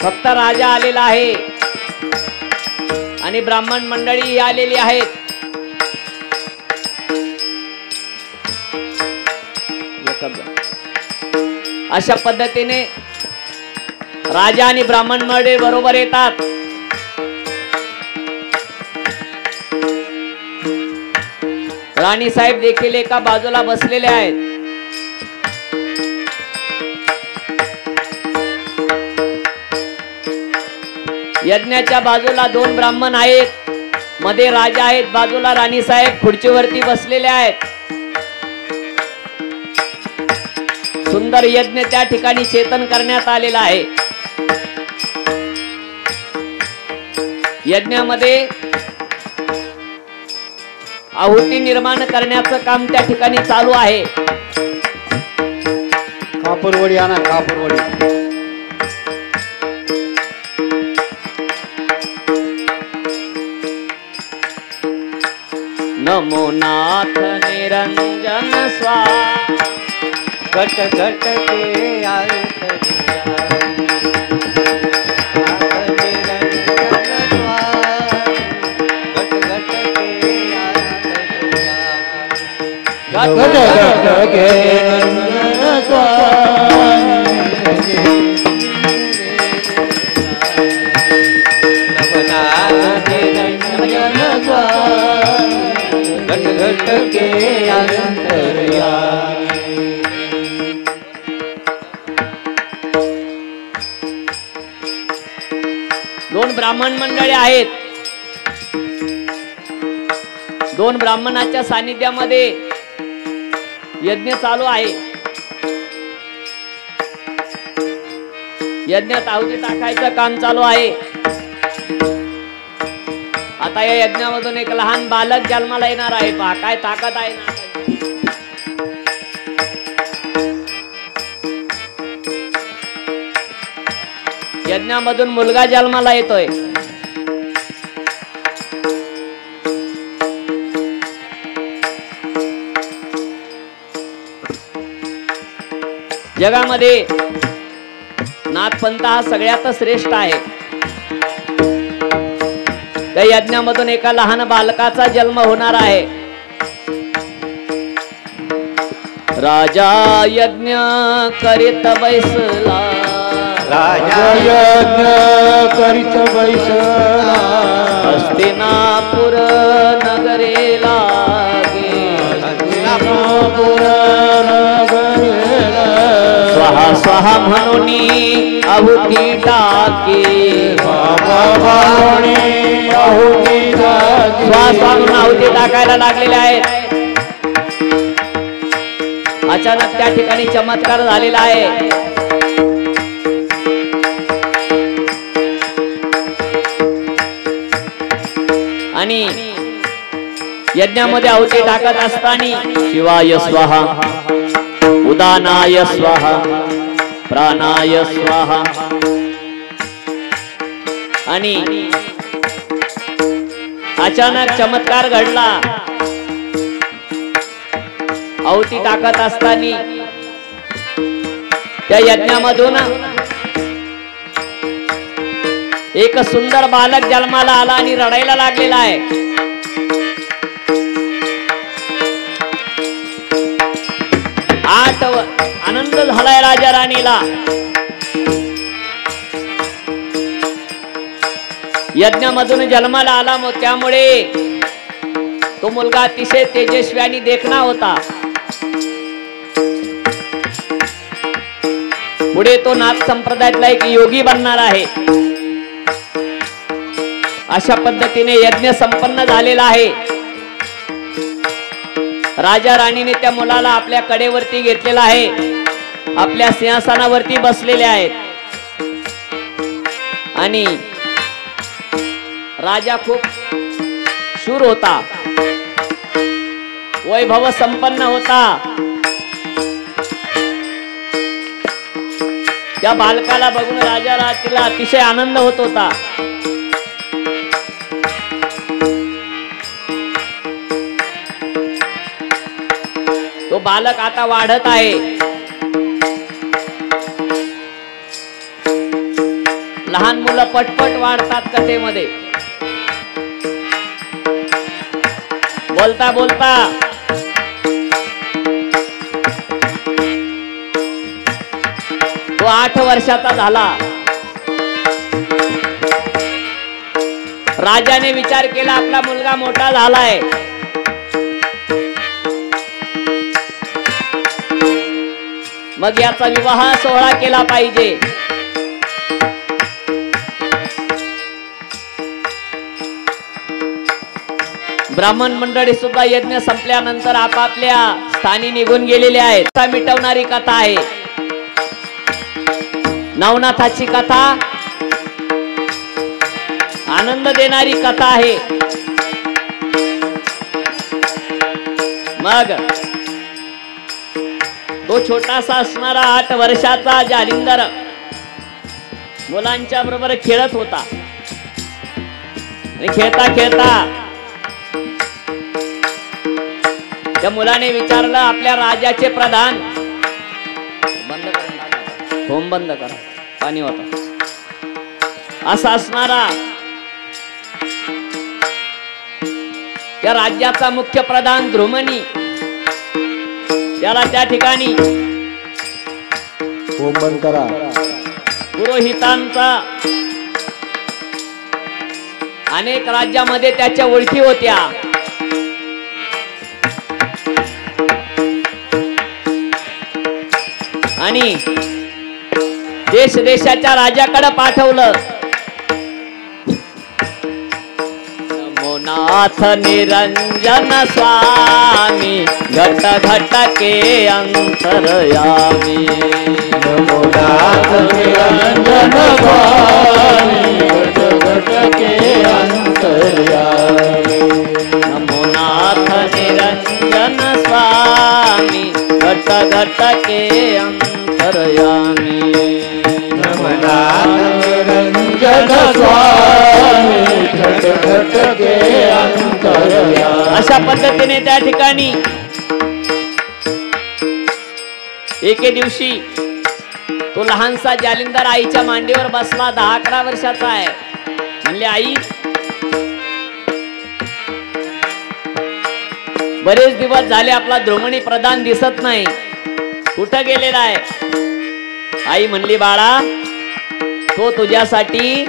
फक्त राजा आलेला आहे आणि ब्राह्मण मंडळी आलेली आहेत. अशा पद्धतीने राजा आणि ब्राह्मण मंडळी बरोबर येतात. राणी साहेब देखील एका बाजूला बसलेले आहेत. यज्ञाच्या बाजूला दोन ब्राह्मण आहेत, मध्ये राजा आहेत, बाजूला राणी साहेब खुर्चीवरती बसलेले आहेत. सुंदर यज्ञ त्या ठिकाणी चेतन करण्यात आलेला आहे. यज्ञामध्ये आहुती निर्माण करण्याचं काम त्या ठिकाणी चालू आहे. कापूरवडी आणा, कापूरवडी. नमो नाथ निरंजन स्वामी घट घट के आरतरिया घट घट के निरंजन स्वामी नवनाथ निरंजन स्वामी घट घट के आरतरिया. दोन ब्राह्मण मंडळी आहेत. दोन ब्राह्मणाच्या सानिध्यामध्ये यज्ञ चालू आहे. यज्ञात आहुती टाकायचं काम चालू आहे. आता या यज्ञामधून एक लहान बालक जन्माला येणार आहे. पहा काय ताकद आहे ना. यज्ञामधून मुलगा जन्माला येतोय. जगामध्ये नाथपंथ हा सगळ्यात श्रेष्ठ आहे. त्या यज्ञामधून एका लहान बालकाचा जन्म होणार आहे. राजा यज्ञ करीत बैसला, राजा यज्ञ करीत बैसला, हस्तिनापुर नगरे लागे, हस्तिनापुर नगरेला स्वाहा स्वाहा म्हणून आहुती टाके, स्वाहा आहुती टाके, स्वाहा स्वाहा म्हणून आहुती टाकायला लागलेले आहेत. अचानक त्या ठिकाणी चमत्कार झालेला आहे. आणि यज्ञामध्ये आहुती टाकत असताना शिवाय स्वाहा, उदानाय स्वाहा, प्राणाय स्वाहा. आणि अचानक चमत्कार घडला. आहुती टाकत असताना त्या यज्ञामधून एक सुंदर बालक जन्माला आला आणि रडायला लागलेला आहे. झालाय राजा राणीला. यज्ञामधून जन्माला आला, त्यामुळे तो मुलगा अतिशय तेजस्वी आणि देखणा होता. पुढे तो नाथ संप्रदायातला एक योगी बनणार आहे. अशा पद्धतीने यज्ञ संपन्न झालेला आहे. राजा राणीने त्या मुलाला आपल्या कडेवरती घेतलेला आहे, आपल्या सिंहासनावरती बसलेले आहेत. आणि राजा खूप शूर होता, वैभव संपन्न होता. त्या बालकाला बघून राजा राणीला अतिशय आनंद होत होता. तो बालक आता वाढत आहे. लहान मुलं पटपट वाढतात कथेमध्ये. बोलता बोलता तो 8 वर्षाचा झाला. राजाने विचार केला आपला मुलगा मोठा झालाय, मग याचा विवाह सोहळा केला पाहिजे. ब्राह्मण मंडळी सुद्धा यज्ञ संपल्यानंतर आपापल्या स्थानी निघून गेलेले आहेत. मिटवणारी कथा आहे, नवनाथाची कथा, आनंद देणारी कथा आहे. मग तो छोटासा असणारा 8 वर्षाचा जालिंदर मुलांच्या बरोबर खेळत होता. आणि खेळता खेळता त्या मुलाने विचारलं, आपल्या राजाचे प्रधान, बंद करा, होम बंद करा, पाणी होता, असा असणारा त्या राज्याचा मुख्य प्रधान द्रुमनी, त्याला त्या ठिकाणी होम बंद करा, पुरोहितांचा अनेक राज्यामध्ये त्याच्या ओळखी होत्या. आणि देश देशाच्या राजाकडे पाठवलं. नमो नाथ निरंजन स्वामी, घट घट के अंतरयामी. नमो नाथ निरंजन स्वामी, घट घट के अंतरयामी. नमो नाथ निरंजन स्वामी, घट घट के अंतरयामी. नमो नाथ निरंजन स्वामी, घट घट के अंतरयामी. अशा पद्धतीने त्या ठिकाणी एके दिवशी तो लहानसा जालिंदर आईच्या मांडीवर बसला. 10-11 वर्षाचा आहे. म्हणले, आई, बरेच दिवस झाले आपला द्रुमणी प्रधान दिसत नाही, कुठं गेलेला आहे? आई म्हणली, बाळा, तो तुझ्यासाठी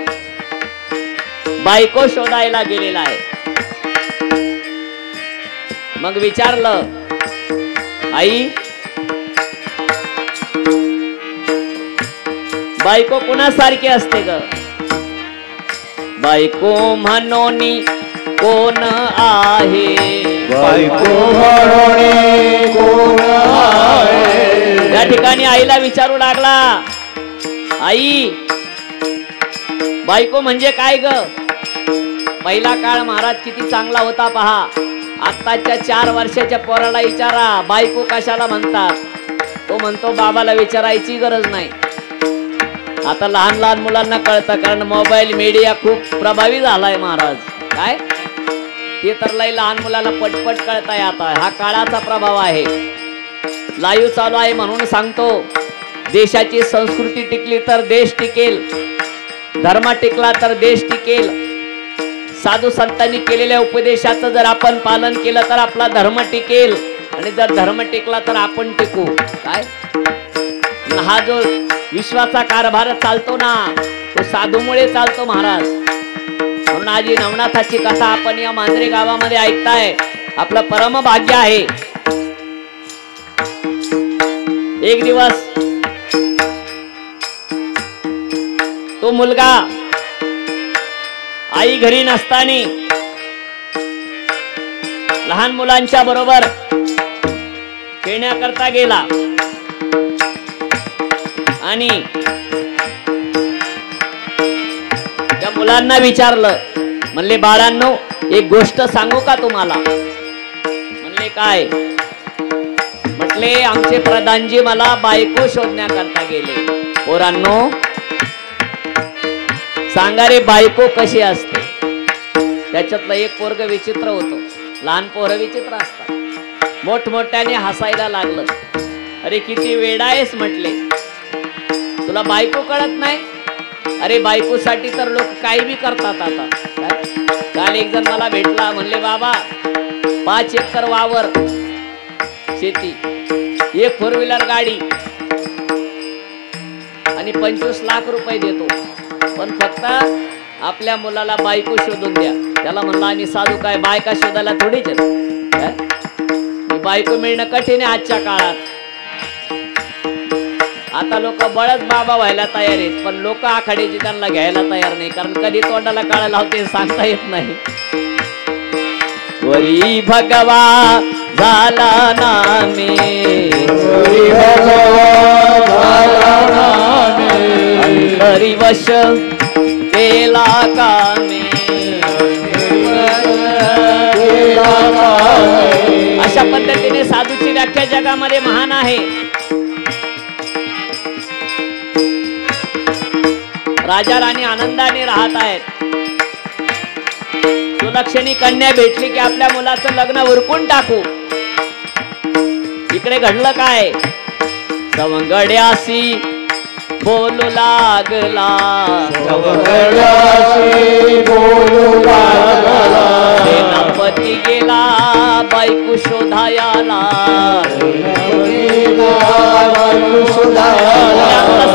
बायको शोधायला गेलेला आहे. मग विचारलं, आई, बायको कुणासारखी असते ग? बायको म्हणोनी कोण आहे? बायको म्हणोनी कोण आहे? या ठिकाणी आईला विचारू लागला, आई, बायको म्हणजे काय ग? पहिला काळ महाराज किती चांगला होता पहा. आत्ताच्या 4 वर्षाच्या पोराला विचारा बायको कशाला म्हणतात, तो म्हणतो बाबाला विचारायची गरज नाही. आता लहान लहान मुलांना कळतं, कारण मोबाईल मीडिया खूप प्रभावी झालाय महाराज. काय ते तर लहान मुलांना पटपट कळताय. आता हा काळाचा प्रभाव आहे. लाईव्ह चालू आहे म्हणून सांगतो, देशाची संस्कृती टिकली तर देश टिकेल, धर्म टिकला तर देश टिकेल. साधू संतांनी केलेल्या उपदेशाचं जर आपण पालन केलं तर आपला धर्म टिकेल, आणि जर धर्म टिकला तर आपण टिकू. काय हा जो विश्वाचा कारभार चालतो ना तो साधूमुळे चालतो महाराज. म्हणून आज ही नवनाथाची कथा आपण या मांजरे गावामध्ये ऐकताय, आपलं परम भाग्य आहे. एक दिवस तो मुलगा आई घरी नसताना लहान मुलांच्या बरोबर खेळण्याकरता गेला आणि त्या मुलांना विचारलं, म्हणले बाळांनो एक गोष्ट सांगू का तुम्हाला? म्हणले काय? म्हटले आमचे प्रधानजी मला बायको शोधण्याकरता गेले. पोरांनो सांगा रे बायको कशी असते? त्याच्यातलं एक पोरग विचित्र होतं. लहान पोरं विचित्र असतात. मोठमोठ्याने हसायला लागलं. अरे किती वेडा आहेस म्हटले, तुला बायको कळत नाही? अरे बायकोसाठी तर लोक काही बी करतात. आता काल एक जण मला भेटला, म्हणले बाबा 5 एकर वावर शेती, एक 4 व्हीलर गाडी आणि 25 लाख रुपये देतो, पण फक्त आपल्या मुलाला बायको शोधून द्या. त्याला म्हणलं आम्ही साधू काय बायका शोधायला थोडीच बायको मिळणं कठीण आहे आजच्या काळात. आता लोक बळच बाबा व्हायला तयार आहेत, पण लोक आखाड्याची त्यांना घ्यायला तयार नाही, कारण कधी तोंडाला काळ लावते सांगता येत नाही. वरी भगवा झाला नामे, वरी भगवा झाला नामे, अंतरी वश केला कामे. अशा पद्धतीने साधूची व्याख्या जगामध्ये महान आहे. राजा राणी आनंदाने राहत आहेत. सुलक्षणी कन्या भेटली की आपल्या मुलाचं लग्न उरकून टाकू. इकडे घडलं काय? सवंगड्यासी बोलू लागला, सवंगड्यासी बोलू लागला, सेनापती गेला बायको शोधायाला,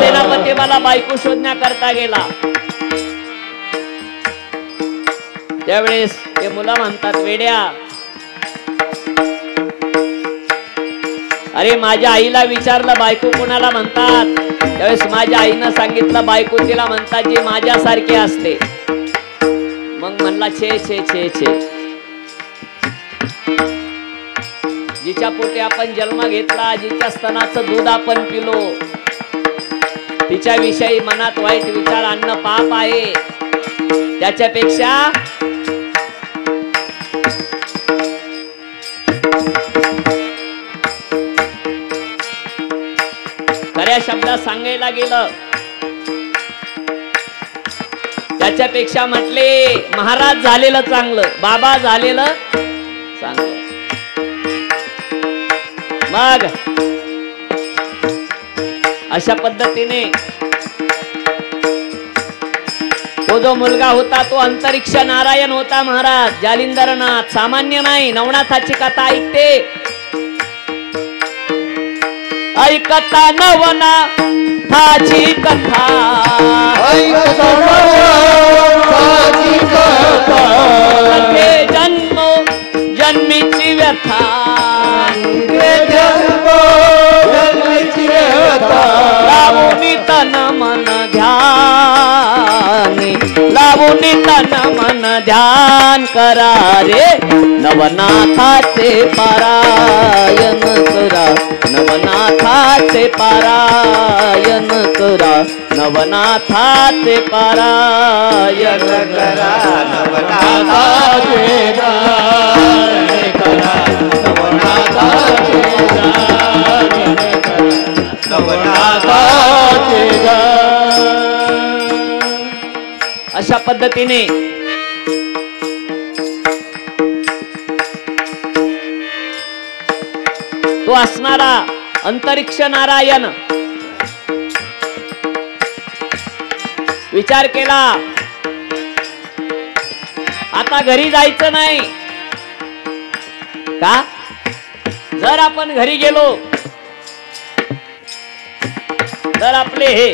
सेनापती मला बायको शोधण्याकरता गेला. त्यावेळेस ते मुलं म्हणतात, वेड्या अरे माझ्या आईला विचारलं बायको कोणाला म्हणतात? त्यावेळेस माझ्या आईनं सांगितलं बायको तिला म्हणतात जी माझ्यासारखी असते. मग म्हणला छे छे छे छे, जिच्या पोटी आपण जन्म घेतला, जिच्या स्तनाचं दूध आपण पिलो, तिच्याविषयी मनात वाईट विचार आणणं पाप आहे. त्याच्यापेक्षा खऱ्या शब्दात सांगायला गेलं, त्याच्यापेक्षा म्हटले महाराज झालेलं चांगलं, बाबा झालेलं चांगलं. मग अशा पद्धतीने तो जो मुलगा होता तो अंतरिक्ष नारायण होता महाराज. जालिंदरनाथ सामान्य नाही. नवनाथाची कथा ऐकते, ऐकता नवनाथाची कथा, ऐकता नवनाथाची कथा, जन्म जन्मीची व्यथा, लावून तन मन ध्यान, लावून तन मन ध्यान करा रे नवनाथाचे पारायण करा, नवनाथाचे पारायण करा, नवनाथाचे पारायण करा, नवनाथाचे पारायण करा, नवनाथाचे अशा पद्धतीने तो असणारा अंतरिक्ष नारायण विचार केला आता घरी जायचं नाही का? जर आपण घरी गेलो तर आपले हे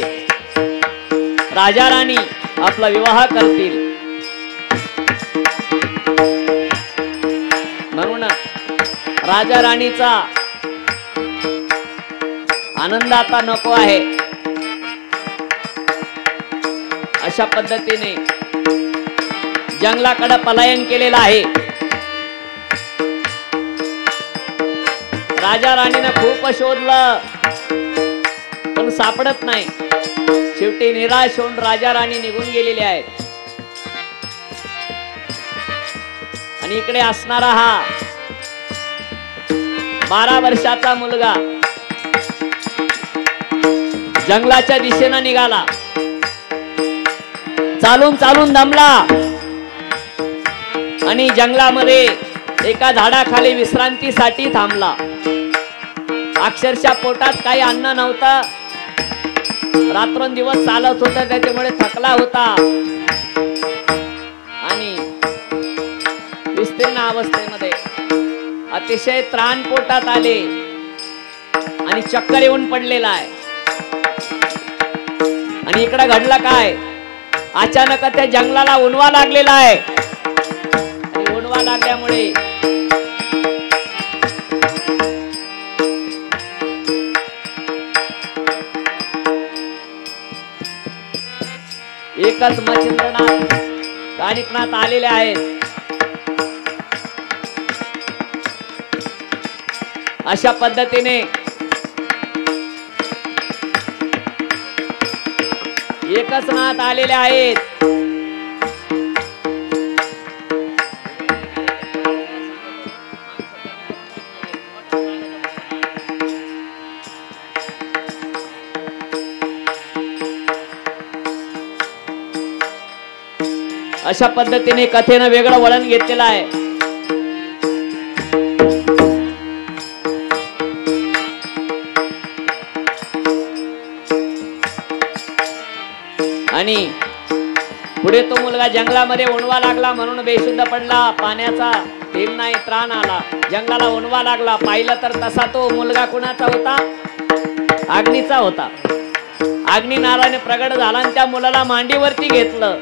राजा राणी आपला विवाह करतील म्हणून राजा राणीचा आनंद आता नको आहे. अशा पद्धतीने जंगलाकडे पलायन केलेलं आहे. राजा राणीनं खूप शोधलं पण सापडत नाही. शेवटी निराश होऊन राजा राणी निघून गेलेले आहेत. आणि इकडे असणारा हा 12 वर्षाचा मुलगा जंगलाच्या दिशेनं निघाला. चालून चालून दमला आणि जंगलामध्ये एका झाडाखाली विश्रांतीसाठी थांबला. अक्षरशः पोटात काही अन्न नव्हतं. रात्रंदिवस चालत होता त्याच्यामुळे थकला होता आणि विस्तीर्ण अवस्थेमध्ये अतिशय त्राण पोटात आले आणि चक्कर येऊन पडलेला आहे. आणि इकडे घडलं काय, अचानक त्या जंगलाला उन्वा लागलेला आहे. आणि उन्वा लागल्यामुळे एकच मच्छिंद्रनाथ कानिकनाथ आलेले आहेत. अशा पद्धतीने एकच नाथ आलेले आहेत. अशा पद्धतीने कथेनं वेगळं वळण घेतलेलं आहे. आणि पुढे तो मुलगा जंगलामध्ये उणवा लागला म्हणून बेशुद्ध पडला. पाण्याचा थेंब नाही, त्राण आला. जंगलाला उणवा लागला. पाहिलं तर तसा तो मुलगा कुणाचा होता, अग्नीचा होता. अग्नी नारायण प्रगट झाला आणि त्या मुलाला मांडीवरती घेतलं.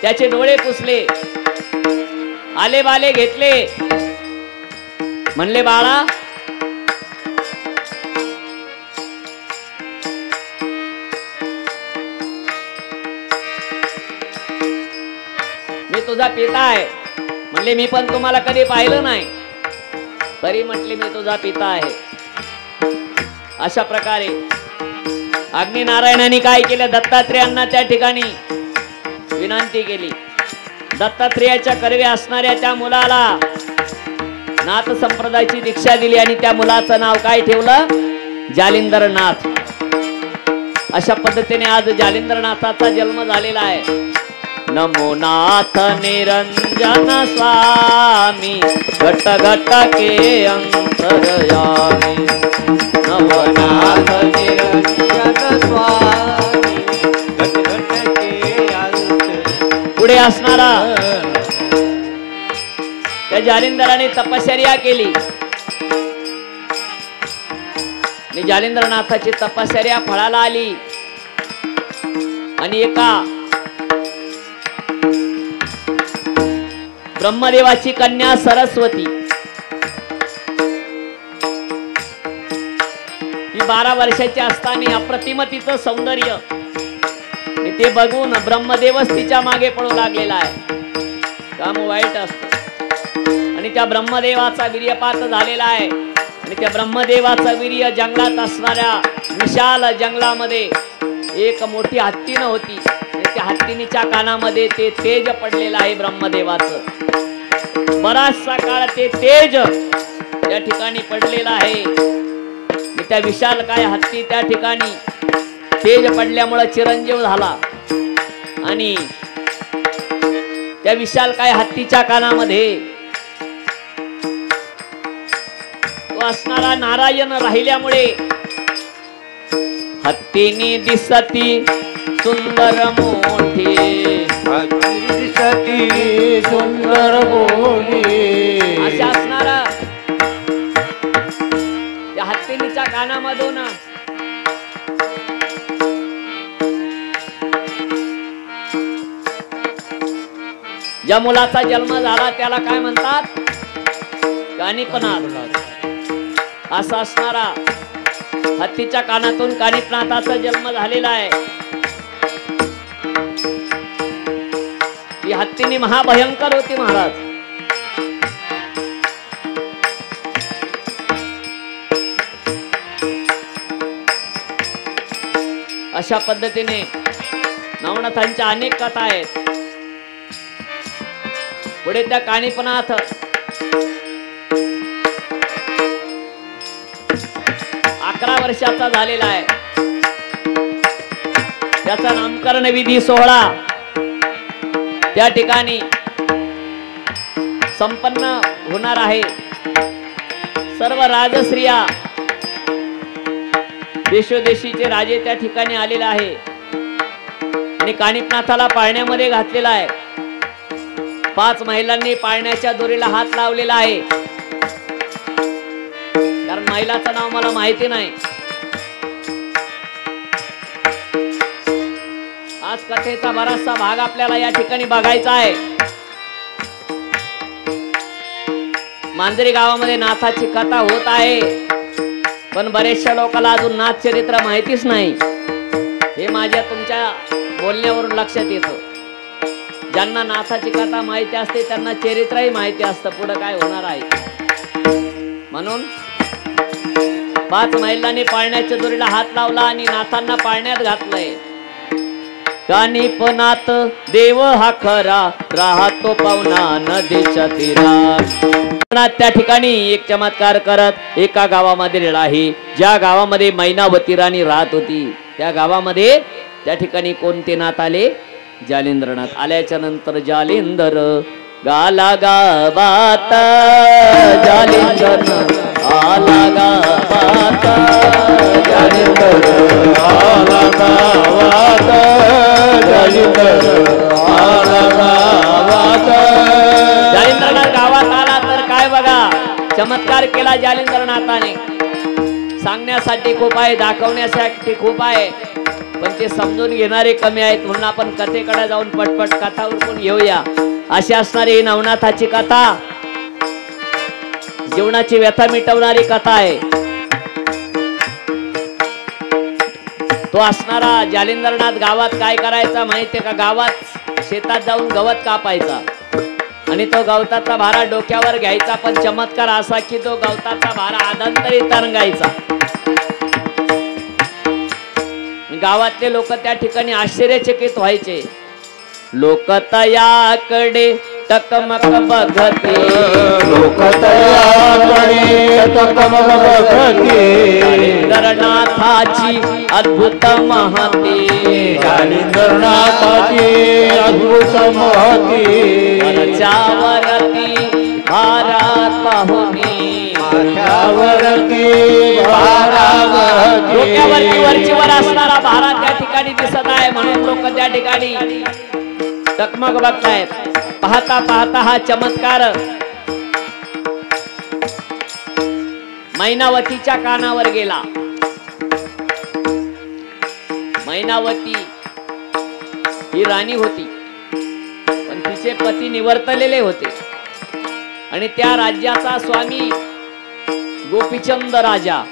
त्याचे डोळे पुसले, आले बाले घेतले. म्हणले बाळा, मी तुझा पिता आहे. म्हणले मी पण तुम्हाला कधी पाहिलं नाही, तरी म्हटले मी तुझा पिता आहे. अशा प्रकारे अग्नी नारायणाने काय केलं, दत्तात्रेयांना त्या ठिकाणी विनंती केली. दत्तात्रेयाच्या कर्वे असणाऱ्या त्या मुलाला नाथ संप्रदायाची दीक्षा दिली आणि त्या मुलाचं नाव काय ठेवलं, जालिंदरनाथ. अशा पद्धतीने आज जालिंदरनाथाचा जन्म झालेला आहे. नमो नाथ निरंजन स्वामी, घट घट के अंतरयामी. नमो नाथ निरंजन स्वामी, घट घट के अंतर. पुढे असणारा त्या जालिंदराने तपश्चर्या केली. जालिंदरनाथाची तपश्चर्या फळाला आली आणि एका ब्रह्मदेवाची कन्या सरस्वती ही 12 वर्षाची असताना अप्रतिम तिचं सौंदर्य ते बघून ब्रह्मदेवच तिच्या मागे पळू लागलेला आहे. काम वाईट असत आणि त्या ब्रह्मदेवाचा वीर्यपात झालेला आहे. आणि त्या ब्रह्मदेवाचा वीर्य जंगलात असणाऱ्या विशाल जंगलामध्ये एक मोठी हत्तीन होती. त्या हत्तीनीच्या कानामध्ये ते तेज पडलेलं आहे ब्रह्मदेवाचं. बराचसा काळ ते तेज त्या ठिकाणी पडलेलं आहे. त्या विशाल काय हत्ती त्या ठिकाणी तेज पडल्यामुळे चिरंजीव झाला आणि त्या विशाल काय हत्तीच्या कानामध्ये तो असणारा नारायण राहिल्यामुळे हत्तीनी दिसती सुंदर मोठी, दिसती सुंदर मोठी. अशा असणारा त्या हत्तीनीच्या कानामधून ज्या मुलाचा जन्म झाला त्याला काय म्हणतात? कानिपनाथ. असा असणारा हत्तीच्या कानातून कानिपनाथाचा जन्म झालेला आहे. ही हत्तीनी महाभयंकर होती महाराज. अशा पद्धतीने नवनाथांच्या अनेक कथा आहेत. पुढे त्या कानिपनाथ 11 वर्षाचा झालेला आहे. त्याचा नामकरण विधी सोहळा त्या ठिकाणी संपन्न होणार आहे. सर्व राजश्रिया देशोदेशीचे राजे त्या ठिकाणी आलेले आहे आणि कानिपनाथाला पाळण्यामध्ये घातलेला आहे. 5 महिलांनी पाळण्याच्या दोरीला हात लावलेला आहे. कारण महिलाचं नाव मला माहिती नाही. आज कथेचा बराचसा भाग आपल्याला या ठिकाणी बघायचा आहे. मांजरी गावामध्ये नाथाची कथा होत आहे, पण बरेचशा लोकांना अजून नाथ चरित्र माहितीच नाही. हे माझ्या तुमच्या बोलण्यावरून लक्षात येतं. ज्यांना नाथाची कथा माहिती असते त्यांना चरित्रही माहिती असतं पुढे काय होणार आहे. म्हणून 5 महिलांनी पाळण्याच्या दोरीला हात लावला आणि नाथांना पाळण्यात घातलंय. कानिपनाथ देव हा खरा राहतो पावना नदीच्या तीरात. त्या ठिकाणी एक चमत्कार करत एका गावामध्ये राही, ज्या गावामध्ये मैनावती राणी राहत होती त्या गावामध्ये त्या ठिकाणी कोणते नाथ आले? जालिंद्रनाथ. आल्याच्या नंतर जालिंदर गाला गावात, जालिंदर आला गावात, जालिंदर आला गावात, जालिंदर आला गावात. जालिंद्रनाथ गावात आला तर काय बघा चमत्कार केला जालिंद्रनाथाने. सांगण्यासाठी खूप आहे, दाखवण्यासाठी खूप आहे, पण ते समजून घेणारे कमी आहेत. म्हणून आपण कथेकडे जाऊन पटपट कथा उरकून घेऊया. अशी असणारी ही नवनाथाची कथा जीवनाची व्यथा मिटवणारी कथा आहे. तो असणारा जालिंद्रनाथ गावात काय करायचा माहितीये का? गावात शेतात जाऊन गवत कापायचा आणि तो गवताचा भारा डोक्यावर घ्यायचा. पण चमत्कार असा की तो गवताचा भारा आदंतरी तरंगायचा. गावातले लोक त्या ठिकाणी आश्चर्यचकित व्हायचे. लोक तयाकडे टकमक बघते, लोक तयाकडे टकमक बघते. जालिंद्रनाथाची अद्भुत महती, जालिंद्रनाथाची अद्भुत महती. वरच्यावरती भारात पाहुणी, वरच्यावरती भारावरती. डोक्यावरती वरचीवर असणारा भारा त्या ठिकाणी दिसत आहे. म्हणून लोक त्या ठिकाणी टकमक बघतायत. पाहता पाहता हा चमत्कार मैनावतीच्या कानावर गेला. मैनावती ही राणी होती, पण तिचे पती निवर्तलेले होते आणि त्या राज्याचा स्वामी गोपीचंद राजा.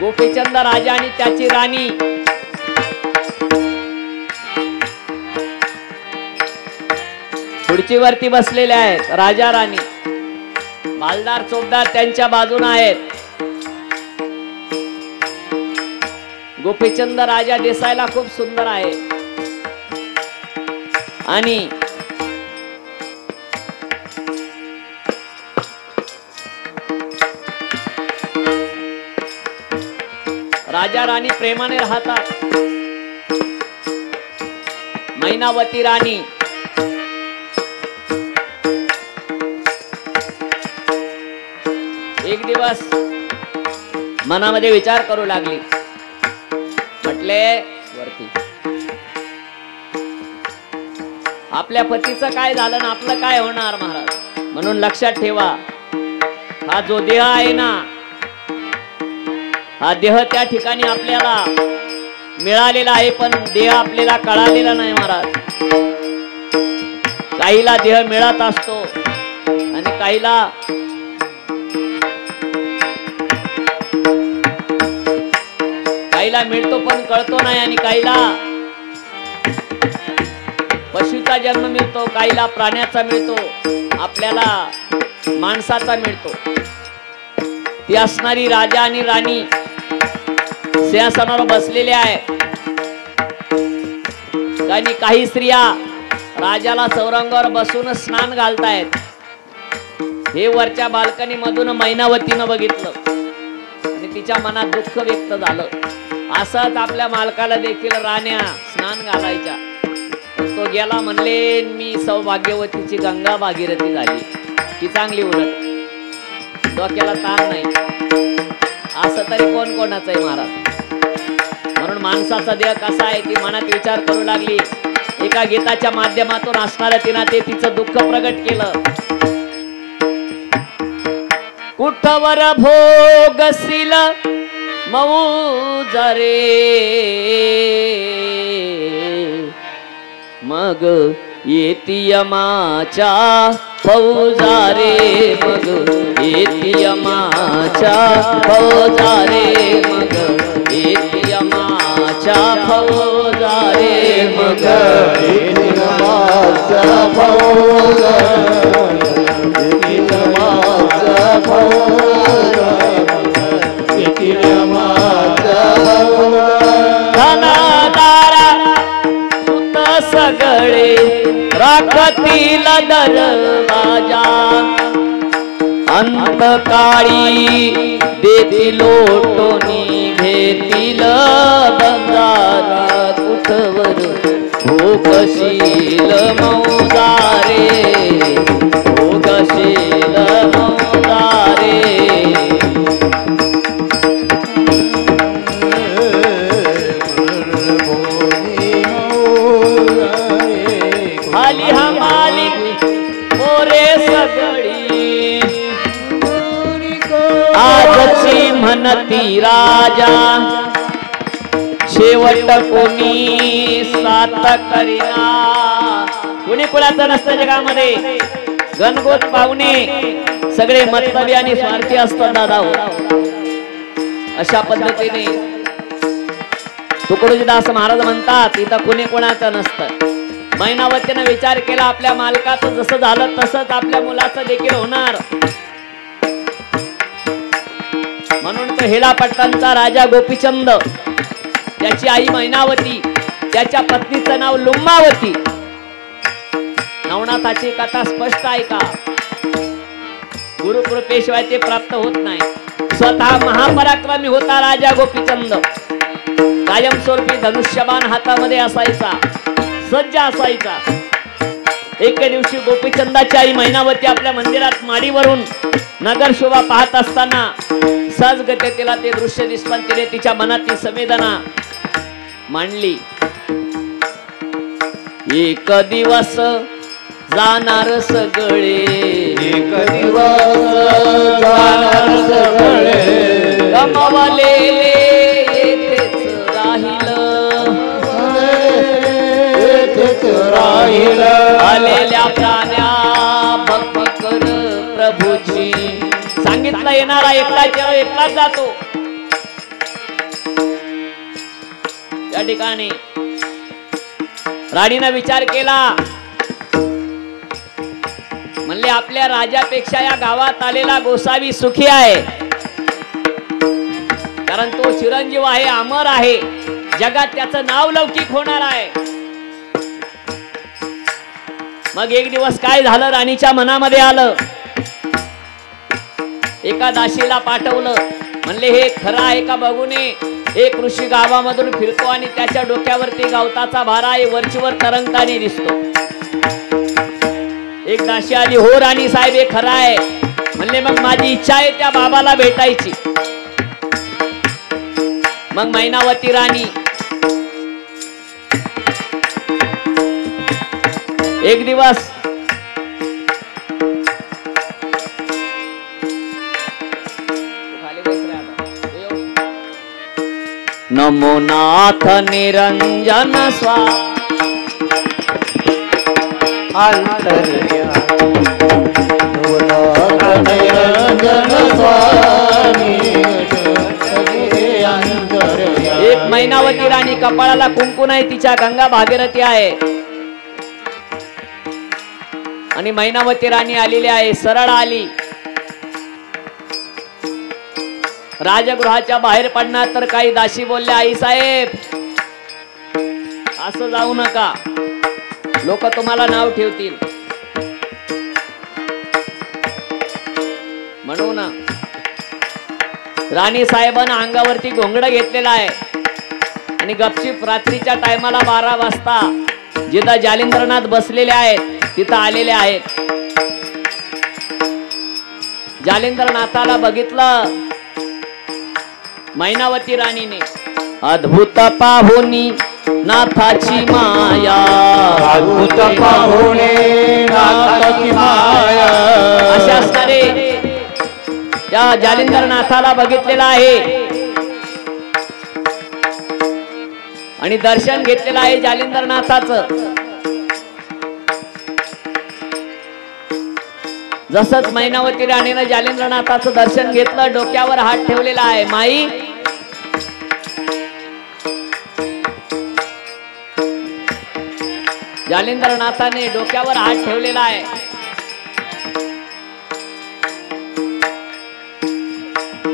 गोपीचंद राजा आणि त्याची राणी खुर्चीवरती बसलेले आहेत. राजा राणी मालदार चोपदार त्यांच्या बाजूने आहेत. गोपीचंद राजा दिसायला खूप सुंदर आहे आणि राजा राणी प्रेमाने राहतात. मैनावती राणी एक दिवस मनामध्ये विचार करू लागली. म्हटले वरती आपल्या पतीचं काय झालं ना आपलं काय होणार महाराज. म्हणून लक्षात ठेवा, हा जो देह आहे ना, हा देह त्या ठिकाणी आपल्याला मिळालेला आहे, पण देह आपल्याला कळालेला नाही महाराज. काहीला देह मिळत असतो आणि काहीला मिळतो पण कळतो नाही, आणि काहीला पशुचा जन्म मिळतो, काहीला प्राण्याचा मिळतो, आपल्याला माणसाचा मिळतो. ती असणारी राजा आणि राणी सिंहासनावर बसलेले आहे. आणि काही स्त्रिया राजाला चौरंगावर बसून स्नान घालतायत. हे वरच्या बाल्कनी मधून मैनावतीनं बघितलं आणि तिच्या मनात दुःख व्यक्त झालं. असंच आपल्या मालकाला देखील राण्या स्नान घालायच्या. तो गेला, म्हणले मी सौभाग्यवतीची गंगा भागीरथी झाली, ती चांगली उलट, डोक्याला ताण नाही. असं तरी कोण कोणाचं आहे महाराज. म्हणून माणसाचा देह कसा आहे ती मनात विचार करू लागली. एका गीताच्या माध्यमातून असणाऱ्या तिनं ते तिचं दुःख प्रगट केलं. कुठवर भोगशील मौज रे, मग येती यमाच्या फौजा रे, मग येती यमाच्या फौजा रे, मग येती यमाच्या फौजा रे, मग येती यमाच्या फौजा, येती यमाच्या फौजा, येती यमाच्या फौजा. धनदारा सुत सगळे राखतील दरवाजा, अंतकाळी देतील लोटोनी घेतील बंजारा. कुठवर भोगशील मौजा रे, भोगशील मौजा रे. खाली हा मालिक मोरे सगळी, आजची म्हणती राजा, शेवट कोणी सात करीना. कुणी कुणाचं नसतं जगामध्ये. गणगोत पाहुणे सगळे मतलबी आणि स्वार्थी असतात दादा. अशा पद्धतीने तुकडोजीदास महाराज म्हणतात इथं कुणी कुणाचं नसतं. मैनावतीनं विचार केला, आपल्या मालकाचं जसं झालं तसंच आपल्या मुलाचं देखील होणार. म्हणून तो हेलापट्टांचा राजा गोपीचंद, त्याची आई मैनावती, त्याच्या पत्नीचं नाव लुम्मावती. नवनाथाची कथा स्पष्ट आहे का? गुरुकृपेशिवाय ते प्राप्त होत नाही. स्वतः महापराक्रमी होता राजा गोपीचंद. कायमस्वरूपी धनुष्यबाण हातामध्ये असायचा, सज्ज असायचा. एक दिवशी गोपीचंदाची आई मैनावती आपल्या मंदिरात माडीवरून नगर शोभा पाहत असताना सहजगत्या तिला ते दृश्य दिसताना तिने तिच्या मनातील संवेदना मांडली. एक दिवस जाणार सगळे, एक दिवस जाणार सगळे, गमावलेले येथेच राहिलं, येथेच राहिलं. आलेल्या प्राण्या भक्ती कर प्रभूची. सांगितलं येणारा एकटाच एकटाच जातो. त्या ठिकाणी राणीनं विचार केला, म्हणले आपल्या राजापेक्षा या गावात आलेला गोसावी सुखी आहे, कारण तो चिरंजीव आहे, अमर आहे, जगात त्याचं नाव लौकिक होणार आहे. मग एक दिवस काय झालं, राणीच्या मनामध्ये आलं. एका दासीला पाठवलं, म्हणले हे खरं आहे का बघून ये. एक ऋषी गावामधून फिरतो आणि त्याच्या डोक्यावरती गवताचा भारा आहे, वरचीवर तरंगताना दिसतो. एक दासी आली, हो राणी साहेब हे खरं आहे. म्हणले मग माझी इच्छा आहे त्या बाबाला भेटायची. मग मैनावती राणी एक दिवस नमो नाथ निरंजन स्वामी एक मैनावती राणी कपाळाला कुंकू नाही, तिच्या गंगा भागीरथी आहे आणि मैनावती राणी आलेली आहे. सरळ आली, राजगृहाच्या बाहेर पडणार तर काही दासी बोलले, आई साहेब असं जाऊ नका, लोक तुम्हाला नाव ठेवतील. म्हणून राणी साहेबांना अंगावरती घोंगड घेतलेला आहे आणि गपचीप रात्रीच्या टायमाला 12 वाजता जिथं जालिंद्रनाथ बसलेले आहेत तिथं आलेले आहेत. जालिंद्रनाथाला बघितलं मैनावती राणीने, अद्भुत पाहुनी नाथाची माया, अद्भुत पाहुणे नाथाची माया, अशा असणारे त्या जालिंदरनाथाला बघितलेला आहे आणि दर्शन घेतलेलं आहे जालिंदरनाथाचं. जसंच मैनावती राणीनं जालिंदरनाथाचं दर्शन घेतलं, डोक्यावर हात ठेवलेला आहे. माई जालिंदरनाथाने डोक्यावर हात ठेवलेला आहे.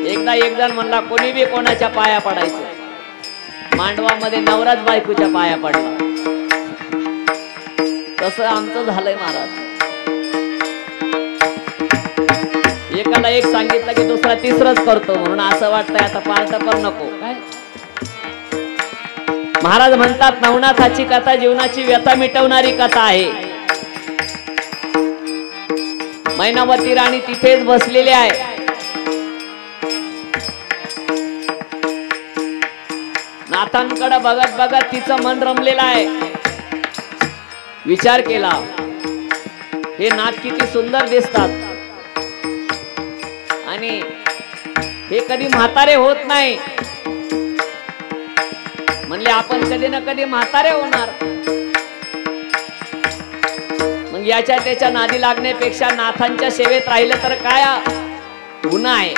एकदा एक जण म्हणला, कोणी बी कोणाच्या पाया पडायचं. मांडवामध्ये नवराच बायकोच्या पाया पडला. तसं आमचं झालंय महाराज. एकाला एक सांगितलं की दुसरा तिसरंच करतो, म्हणून असं वाटतंय आता पार्ट पण नको काय. महाराज म्हणतात, नवनाथाची कथा जीवनाची व्यथा मिटवणारी कथा आहे. मैनावती राणी तिथेच बसलेली आहे. नाथांकडे बघत बघत तिचं मन रमलेलं आहे. विचार केला, हे नाथ किती सुंदर दिसतात आणि हे कधी म्हातारे होत नाही. म्हणले आपण कधी ना कधी म्हातारे होणार. मग याच्या त्याच्या नादी लागण्यापेक्षा नाथांच्या सेवेत राहिलं तर काय गुन्हा आहे.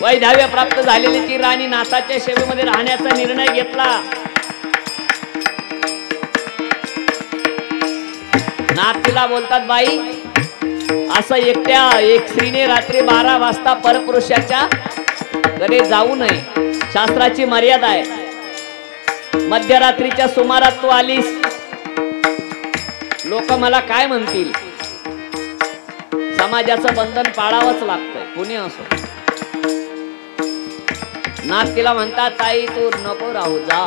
वैधाव्य प्राप्त झालेली ती राणी नाथाच्या सेवेमध्ये राहण्याचा निर्णय घेतला. नाथ तिला बोलतात, बाई असं एकट्या एक स्त्रीने रात्री 12 वाजता परपुरुषाच्या घरी जाऊ नये. शास्त्राची मर्यादा आहे. मध्यरात्रीच्या सुमारात तू आलीस, लोक मला काय म्हणतील. समाजाचं बंधन पाळावंच लागतं, कुणी असो. नाथ तिला म्हणतात, ताई तू नको राहू, जा.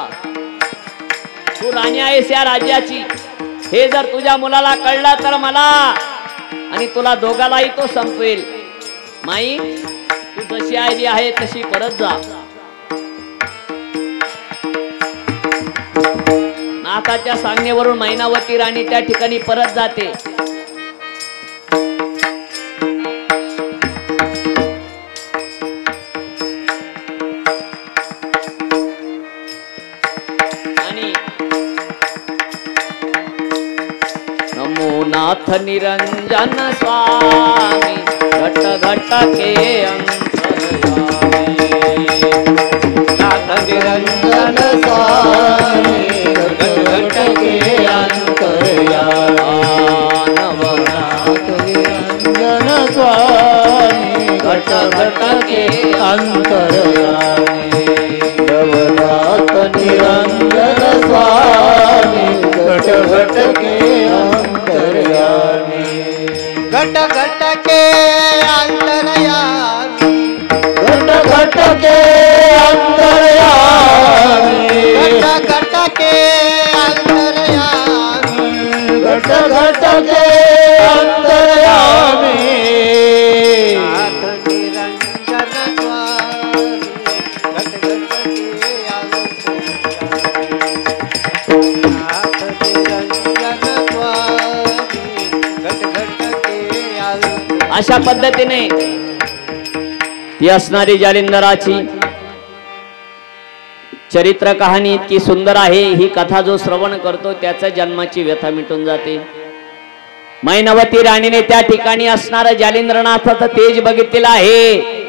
तू राणी आहेस या राज्याची. हे जर तुझ्या मुलाला कळलं तर मला आणि तुला दोघालाही तो संपवेल. माई तू जशी आली आहे तशी परत जा. नाथाच्या सांगण्यावरून मैनावती राणी त्या ठिकाणी परत जाते. नाथ निरंजन स्वामी घट घट के अंतर्यामी. नाथ निरंजन स्वामी घट घट के अंतर्यामी. नवनाथ निरंजन स्वामी घट घट के अंतर्यामी. नवनाथ निरंजन स्वामी घट घट के घट घट के अंतर्यामी. घट घट के अंतर्यामी. घट घट के अंतर्यामी. घट घट के अंतर्यामी. नाथ निरंजन स्वामी घट घट के अंतर्यामी. नाथ निरंजन स्वामी घट घट के. अशा पद्धतीने ती असणारी जालिंदराची चरित्र कहाणी इतकी सुंदर आहे, ही कथा जो श्रवण करतो त्याच्या जन्माची व्यथा मिटून जाते. मैनवती राणीने त्या ठिकाणी असणारं जालिंद्रनाथाचं तेज बघितलेलं आहे.